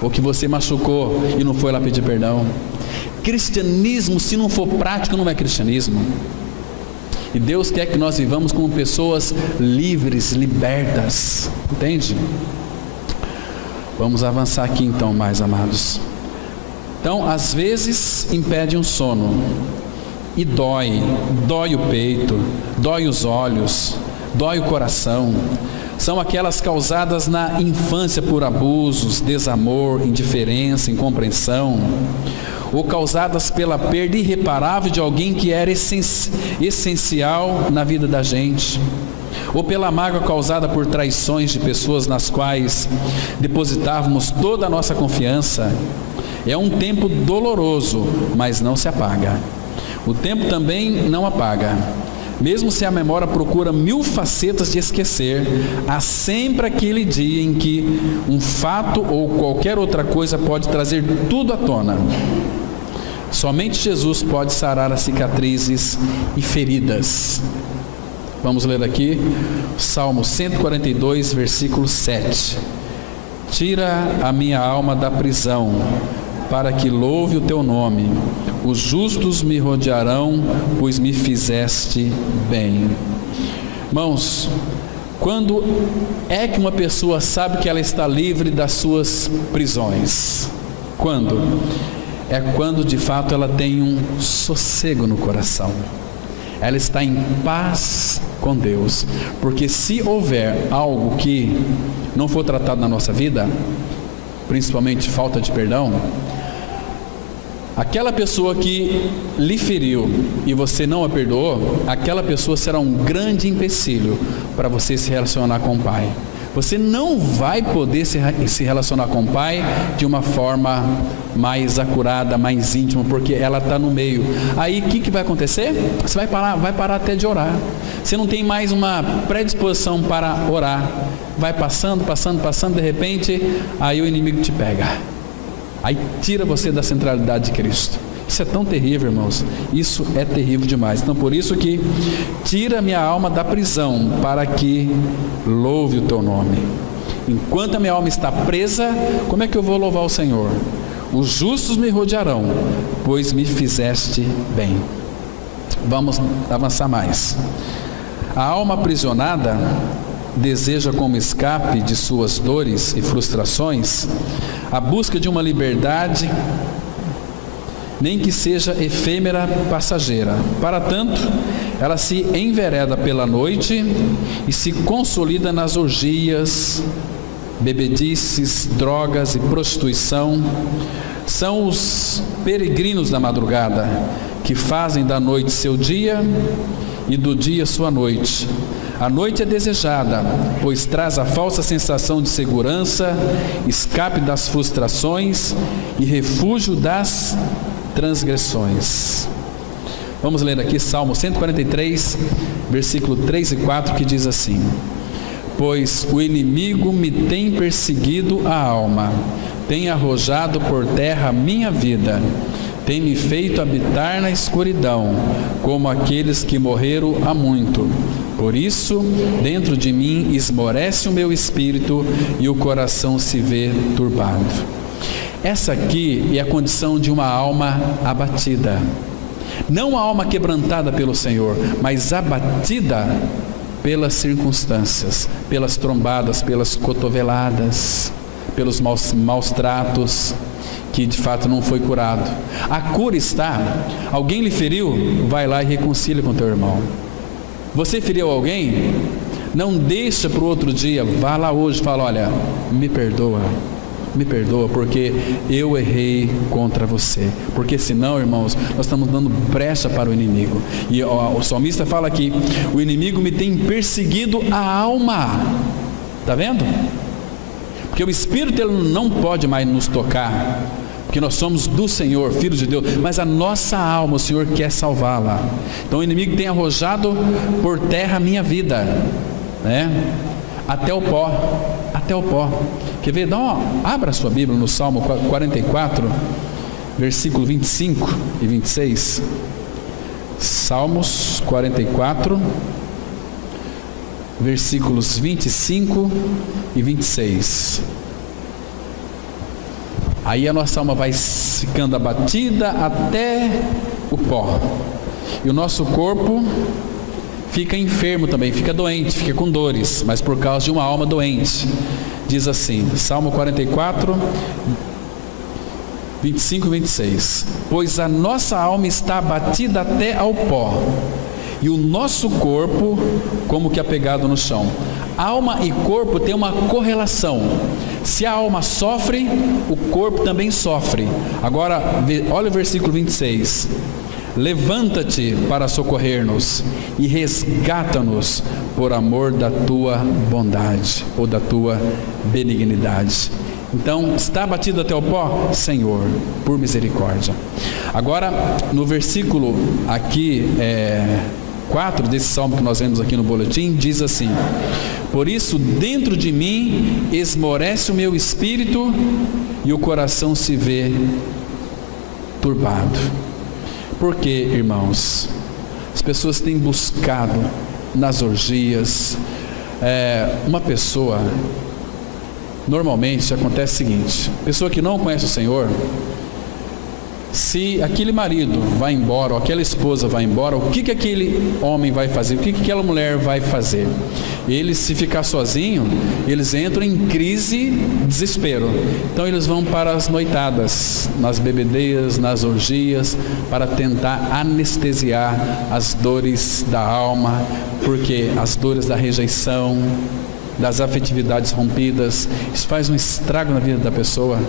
ou que você machucou e não foi lá pedir perdão. Cristianismo, se não for prático, não é cristianismo. E Deus quer que nós vivamos como pessoas livres, libertas, entende? Vamos avançar aqui então, mais amados. Então, às vezes impede um sono, e dói o peito, dói os olhos, dói o coração. São aquelas causadas na infância por abusos, desamor, indiferença, incompreensão, ou causadas pela perda irreparável de alguém que era essencial na vida da gente, ou pela mágoa causada por traições de pessoas nas quais depositávamos toda a nossa confiança. É um tempo doloroso, mas não se apaga. O tempo também não apaga. Mesmo se a memória procura 1000 facetas de esquecer, há sempre aquele dia em que um fato ou qualquer outra coisa pode trazer tudo à tona. Somente Jesus pode sarar as cicatrizes e feridas. Vamos ler aqui, Salmo 142, versículo 7. Tira a minha alma da prisão, para que louve o teu nome. Os justos me rodearão, pois me fizeste bem. Irmãos, quando é que uma pessoa sabe que ela está livre das suas prisões? Quando? É quando de fato ela tem um sossego no coração. Ela está em paz com Deus. Porque se houver algo que não for tratado na nossa vida, principalmente falta de perdão, aquela pessoa que lhe feriu e você não a perdoou, aquela pessoa será um grande empecilho para você se relacionar com o Pai. Você não vai poder se relacionar com o Pai de uma forma mais acurada, mais íntima, porque ela está no meio. Aí o que vai acontecer? Você vai parar até de orar. Você não tem mais uma predisposição para orar. Vai passando, de repente, aí o inimigo te pega. Aí tira você da centralidade de Cristo. Isso é tão terrível, irmãos. Isso é terrível demais. Então, por isso que tira minha alma da prisão, para que louve o teu nome. Enquanto a minha alma está presa, como é que eu vou louvar o Senhor? Os justos me rodearão, pois me fizeste bem. Vamos avançar mais. A alma aprisionada deseja como escape de suas dores e frustrações a busca de uma liberdade, nem que seja efêmera, passageira. Para tanto, ela se envereda pela noite e se consolida nas orgias, bebedices, drogas e prostituição. São os peregrinos da madrugada, que fazem da noite seu dia e do dia sua noite. A noite é desejada, pois traz a falsa sensação de segurança, escape das frustrações e refúgio das transgressões. Vamos ler aqui Salmo 143, versículo 3 e 4, que diz assim: Pois o inimigo me tem perseguido a alma, tem arrojado por terra a minha vida, tem me feito habitar na escuridão, como aqueles que morreram há muito. Por isso, dentro de mim esmorece o meu espírito e o coração se vê turbado. Essa aqui é a condição de uma alma abatida. Não uma alma quebrantada pelo Senhor, mas abatida pelas circunstâncias, pelas trombadas, pelas cotoveladas, pelos maus tratos, que de fato não foi curado. A cura está, alguém lhe feriu, vai lá e reconcilia com teu irmão. Você feriu alguém? Não deixa para o outro dia, vá lá hoje e fala: olha, me perdoa, porque eu errei contra você. Porque senão, irmãos, nós estamos dando brecha para o inimigo. E o salmista fala aqui: o inimigo me tem perseguido a alma. Está vendo? Porque o Espírito ele não pode mais nos tocar, porque nós somos do Senhor, filhos de Deus, mas a nossa alma, o Senhor quer salvá-la. Então o inimigo tem arrojado por terra a minha vida, né? Até o pó. Quer ver? Abra a sua Bíblia no Salmo 44, versículo 25 e 26. Salmos 44, versículos 25 e 26. Aí a nossa alma vai ficando abatida até o pó. E o nosso corpo fica enfermo também, fica doente, fica com dores, mas por causa de uma alma doente. Diz assim, Salmo 44, 25 e 26. Pois a nossa alma está abatida até ao pó, e o nosso corpo como que apegado no chão. Alma e corpo tem uma correlação. Se a alma sofre, o corpo também sofre. Agora, olha o versículo 26. Levanta-te para socorrer-nos e resgata-nos por amor da tua bondade ou da tua benignidade. Então, está abatido até o pó? Senhor, por misericórdia. Agora, no versículo aqui, 4 desse salmo que nós vemos aqui no boletim, diz assim: por isso dentro de mim esmorece o meu espírito e o coração se vê turbado. Por quê, irmãos? As pessoas têm buscado nas orgias. Uma pessoa, normalmente acontece o seguinte: pessoa que não conhece o Senhor, se aquele marido vai embora, ou aquela esposa vai embora, o que aquele homem vai fazer? O que aquela mulher vai fazer? Eles, se ficar sozinho, eles entram em crise, desespero. Então eles vão para as noitadas, nas bebedeiras, nas orgias, para tentar anestesiar as dores da alma, porque as dores da rejeição, das afetividades rompidas, isso faz um estrago na vida da pessoa.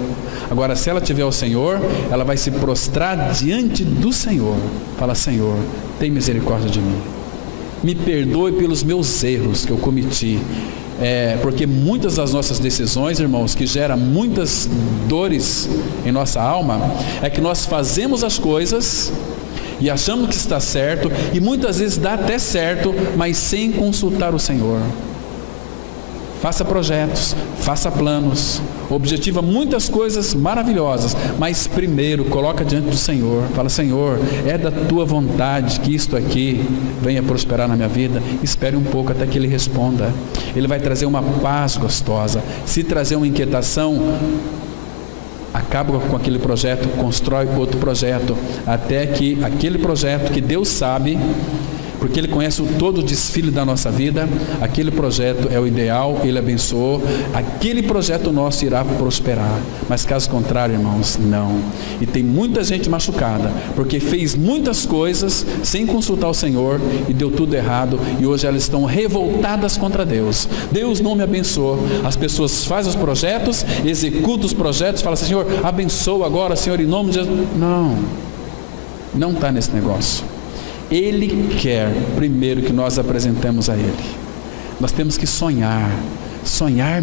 Agora, se ela tiver o Senhor, ela vai se prostrar diante do Senhor. Fala: Senhor, tem misericórdia de mim, me perdoe pelos meus erros que eu cometi. Porque muitas das nossas decisões, irmãos, que geram muitas dores em nossa alma, é que nós fazemos as coisas e achamos que está certo, e muitas vezes dá até certo, mas sem consultar o Senhor. Faça projetos, faça planos, objetiva muitas coisas maravilhosas, mas primeiro coloca diante do Senhor. Fala: Senhor, é da tua vontade que isto aqui venha prosperar na minha vida? Espere um pouco até que Ele responda. Ele vai trazer uma paz gostosa. Se trazer uma inquietação, acaba com aquele projeto, constrói outro projeto, até que aquele projeto que Deus sabe, porque Ele conhece todo o desfile da nossa vida, aquele projeto é o ideal, Ele abençoou, aquele projeto nosso irá prosperar. Mas caso contrário, irmãos, não. E tem muita gente machucada, porque fez muitas coisas sem consultar o Senhor e deu tudo errado, e hoje elas estão revoltadas contra Deus. Deus não me abençoou. As pessoas fazem os projetos, executam os projetos, falam: Senhor, abençoa agora, Senhor, em nome de Jesus. Não está nesse negócio. Ele quer primeiro que nós apresentemos a Ele. Nós temos que sonhar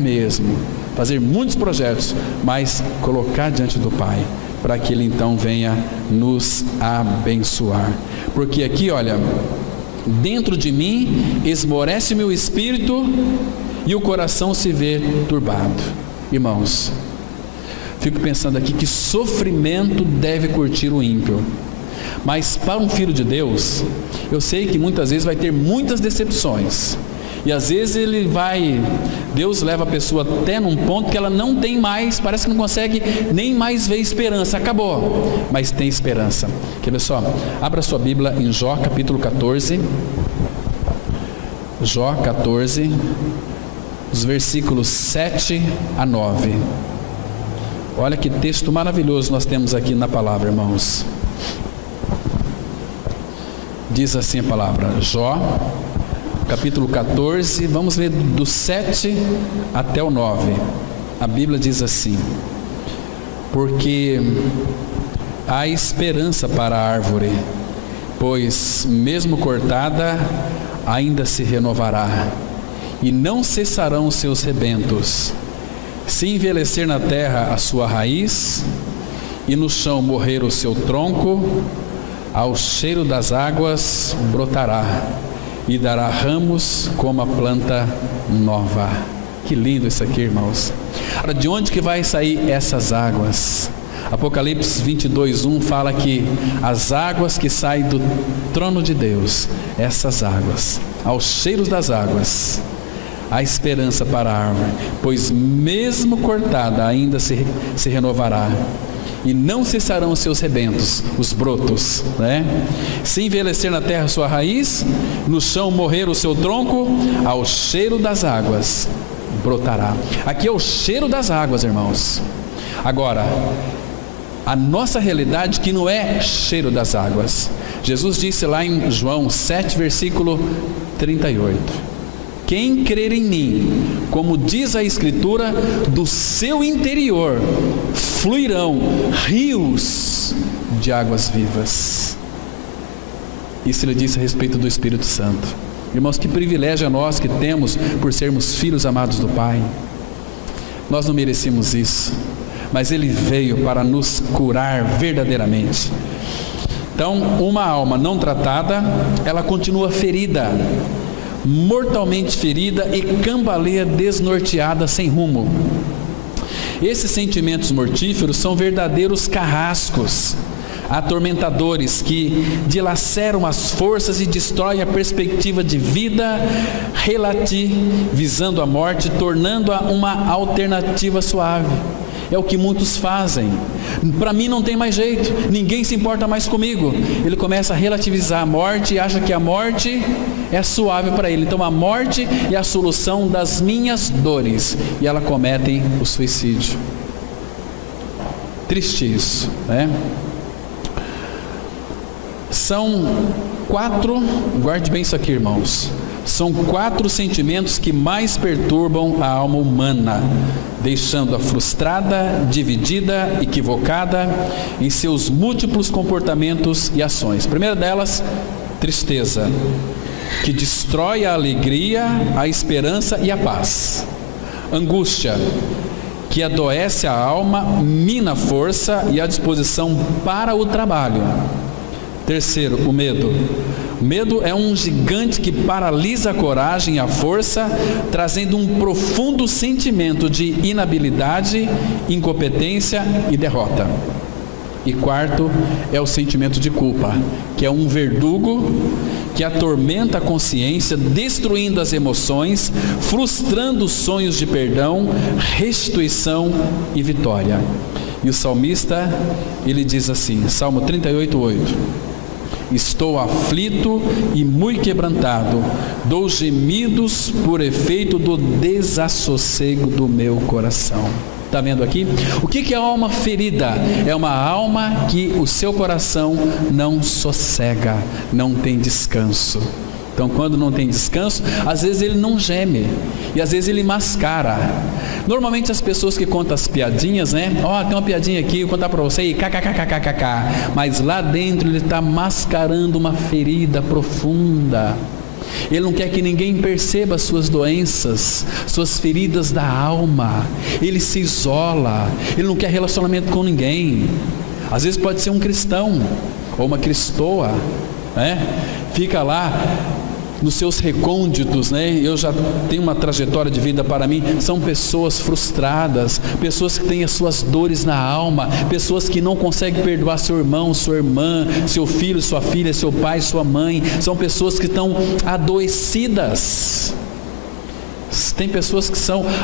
mesmo, fazer muitos projetos, mas colocar diante do Pai, para que Ele então venha nos abençoar. Porque aqui, olha, dentro de mim esmorece meu espírito e o coração se vê turbado. Irmãos, fico pensando aqui que sofrimento deve curtir o ímpio. Mas para um filho de Deus, eu sei que muitas vezes vai ter muitas decepções. E às vezes Deus leva a pessoa até num ponto que ela não tem mais, parece que não consegue nem mais ver esperança, acabou. Mas tem esperança. Quer ver só? Abra sua Bíblia em Jó capítulo 14. Jó 14, os versículos 7 a 9. Olha que texto maravilhoso nós temos aqui na palavra, irmãos. Diz assim a palavra, Jó, capítulo 14, vamos ler do 7 até o 9. A Bíblia diz assim: porque há esperança para a árvore, pois mesmo cortada, ainda se renovará, e não cessarão os seus rebentos. Se envelhecer na terra a sua raiz, e no chão morrer o seu tronco, ao cheiro das águas brotará, e dará ramos como a planta nova. Que lindo isso aqui, irmãos. Agora, de onde que vai sair essas águas? Apocalipse 22:1 fala que as águas que saem do trono de Deus, essas águas, aos cheiros das águas, há esperança para a árvore, pois mesmo cortada ainda se renovará, e não cessarão os seus rebentos, os brotos, né? Se envelhecer na terra sua raiz, no chão morrer o seu tronco, ao cheiro das águas brotará. Aqui é o cheiro das águas, irmãos. Agora, a nossa realidade que não é cheiro das águas. Jesus disse lá em João 7, versículo 38: quem crer em mim, como diz a Escritura, do seu interior fluirão rios de águas vivas. Isso ele disse a respeito do Espírito Santo. Irmãos, que privilégio é nós que temos por sermos filhos amados do Pai. Nós não merecíamos isso, mas Ele veio para nos curar verdadeiramente. Então, uma alma não tratada, ela continua ferida, mortalmente ferida e cambaleia desnorteada, sem rumo. Esses sentimentos mortíferos são verdadeiros carrascos, atormentadores, que dilaceram as forças e destroem a perspectiva de vida, relativizando a morte, tornando-a uma alternativa suave. É o que muitos fazem. Para mim não tem mais jeito, ninguém se importa mais comigo. Ele começa a relativizar a morte e acha que a morte é suave para ele. Então a morte é a solução das minhas dores, e ela comete o suicídio. Triste isso, né? São 4, guarde bem isso aqui, irmãos, são 4 sentimentos que mais perturbam a alma humana, deixando-a frustrada, dividida, equivocada em seus múltiplos comportamentos e ações. A primeira delas, tristeza, que destrói a alegria, a esperança e a paz. Angústia, que adoece a alma, mina a força e a disposição para o trabalho. Terceiro, o medo. O medo é um gigante que paralisa a coragem e a força, trazendo um profundo sentimento de inabilidade, incompetência e derrota. E quarto, é o sentimento de culpa, que é um verdugo que atormenta a consciência, destruindo as emoções, frustrando os sonhos de perdão, restituição e vitória. E o salmista, ele diz assim, Salmo 38:8: estou aflito e muito quebrantado, dou gemidos por efeito do desassossego do meu coração. Está vendo aqui? O que é a alma ferida? É uma alma que o seu coração não sossega, não tem descanso. Então, quando não tem descanso, às vezes ele não geme, e às vezes ele mascara. Normalmente as pessoas que contam as piadinhas, né? Ó, tem uma piadinha aqui, vou contar para você, e kkkkkk. Mas lá dentro ele está mascarando uma ferida profunda. Ele não quer que ninguém perceba as suas doenças, suas feridas da alma. Ele se isola, ele não quer relacionamento com ninguém. Às vezes pode ser um cristão, ou uma cristoa, né? Fica lá nos seus recônditos, né? Eu já tenho uma trajetória de vida para mim. São pessoas frustradas, pessoas que têm as suas dores na alma, pessoas que não conseguem perdoar seu irmão, sua irmã, seu filho, sua filha, seu pai, sua mãe. São pessoas que estão adoecidas. Tem pessoas que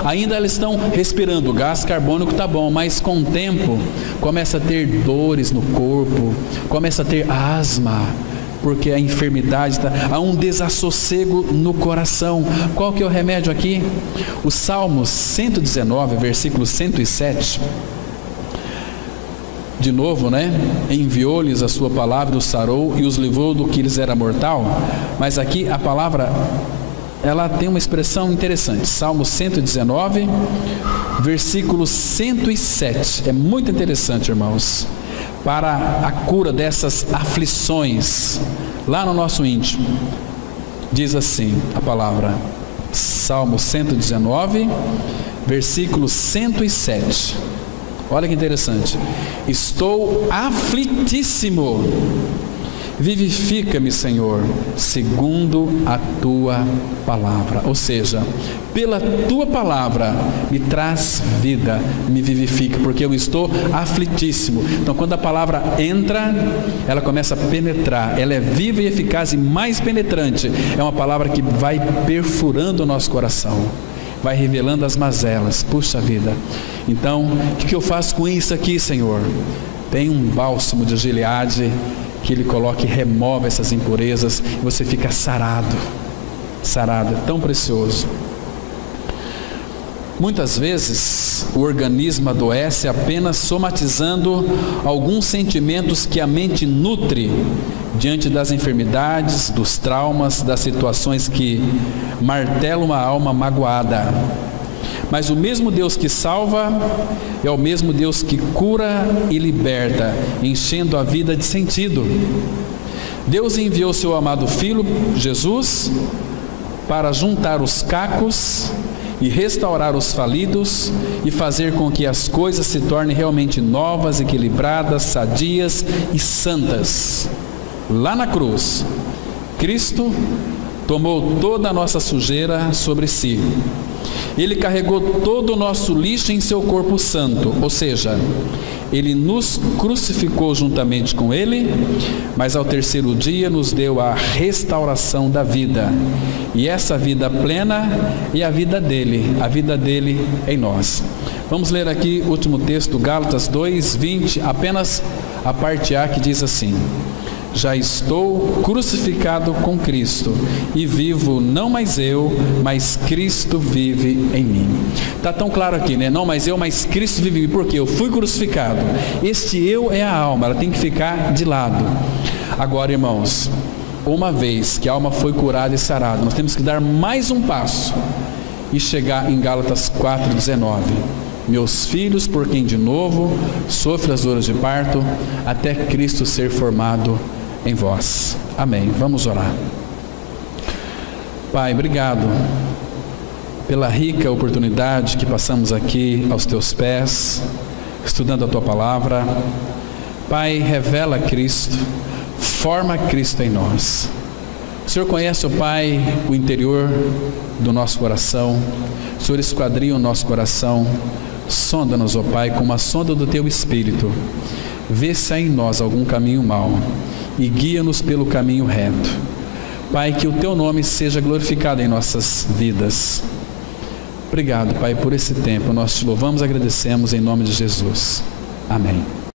ainda elas estão respirando, o gás carbônico está bom, mas com o tempo começa a ter dores no corpo, começa a ter asma, porque a enfermidade há um desassossego no coração. Qual que é o remédio aqui? O Salmo 119, versículo 107, de novo, né? Enviou-lhes a sua palavra, os sarou e os livrou do que lhes era mortal. Mas aqui a palavra, ela tem uma expressão interessante. Salmo 119, versículo 107, é muito interessante, irmãos, para a cura dessas aflições lá no nosso íntimo. Diz assim a palavra, Salmo 119, versículo 107. Olha que interessante: estou aflitíssimo Vivifica-me, Senhor, segundo a tua palavra. Ou seja, pela tua palavra me traz vida, me vivifica, porque eu estou aflitíssimo. Então, quando a palavra entra, ela começa a penetrar, ela é viva e eficaz e mais penetrante. É uma palavra que vai perfurando o nosso coração, vai revelando as mazelas. Puxa vida. Então, o que eu faço com isso aqui, Senhor? Tem um bálsamo de Gileade que Ele coloca e remove essas impurezas, e você fica sarado. Sarado, é tão precioso. Muitas vezes o organismo adoece apenas somatizando alguns sentimentos que a mente nutre diante das enfermidades, dos traumas, das situações que martelam a alma magoada. Mas o mesmo Deus que salva é o mesmo Deus que cura e liberta, enchendo a vida de sentido. Deus enviou seu amado Filho, Jesus, para juntar os cacos e restaurar os falidos e fazer com que as coisas se tornem realmente novas, equilibradas, sadias e santas. Lá na cruz, Cristo tomou toda a nossa sujeira sobre si. Ele carregou todo o nosso lixo em seu corpo santo, ou seja, Ele nos crucificou juntamente com Ele, mas ao terceiro dia nos deu a restauração da vida. E essa vida plena é a vida dele em nós. Vamos ler aqui o último texto, Gálatas 2:20, apenas a parte A, que diz assim: já estou crucificado com Cristo, e vivo não mais eu, mas Cristo vive em mim. Está tão claro aqui, né? Não mais eu, mas Cristo vive em mim. Por quê? Eu fui crucificado. Este eu é a alma, ela tem que ficar de lado. Agora, irmãos, uma vez que a alma foi curada e sarada, nós temos que dar mais um passo e chegar em Gálatas 4:19. Meus filhos, por quem de novo sofre as dores de parto, até Cristo ser formado em vós. Amém. Vamos orar. Pai, obrigado pela rica oportunidade que passamos aqui aos teus pés, estudando a tua palavra. Pai, revela Cristo, forma Cristo em nós. O Senhor conhece, ó Pai, o interior do nosso coração. O Senhor esquadrinha o nosso coração. Sonda-nos, ó Pai, com uma sonda do teu Espírito. Vê se há em nós algum caminho mau e guia-nos pelo caminho reto. Pai, que o teu nome seja glorificado em nossas vidas. Obrigado, Pai, por esse tempo. Nós te louvamos e agradecemos em nome de Jesus. Amém.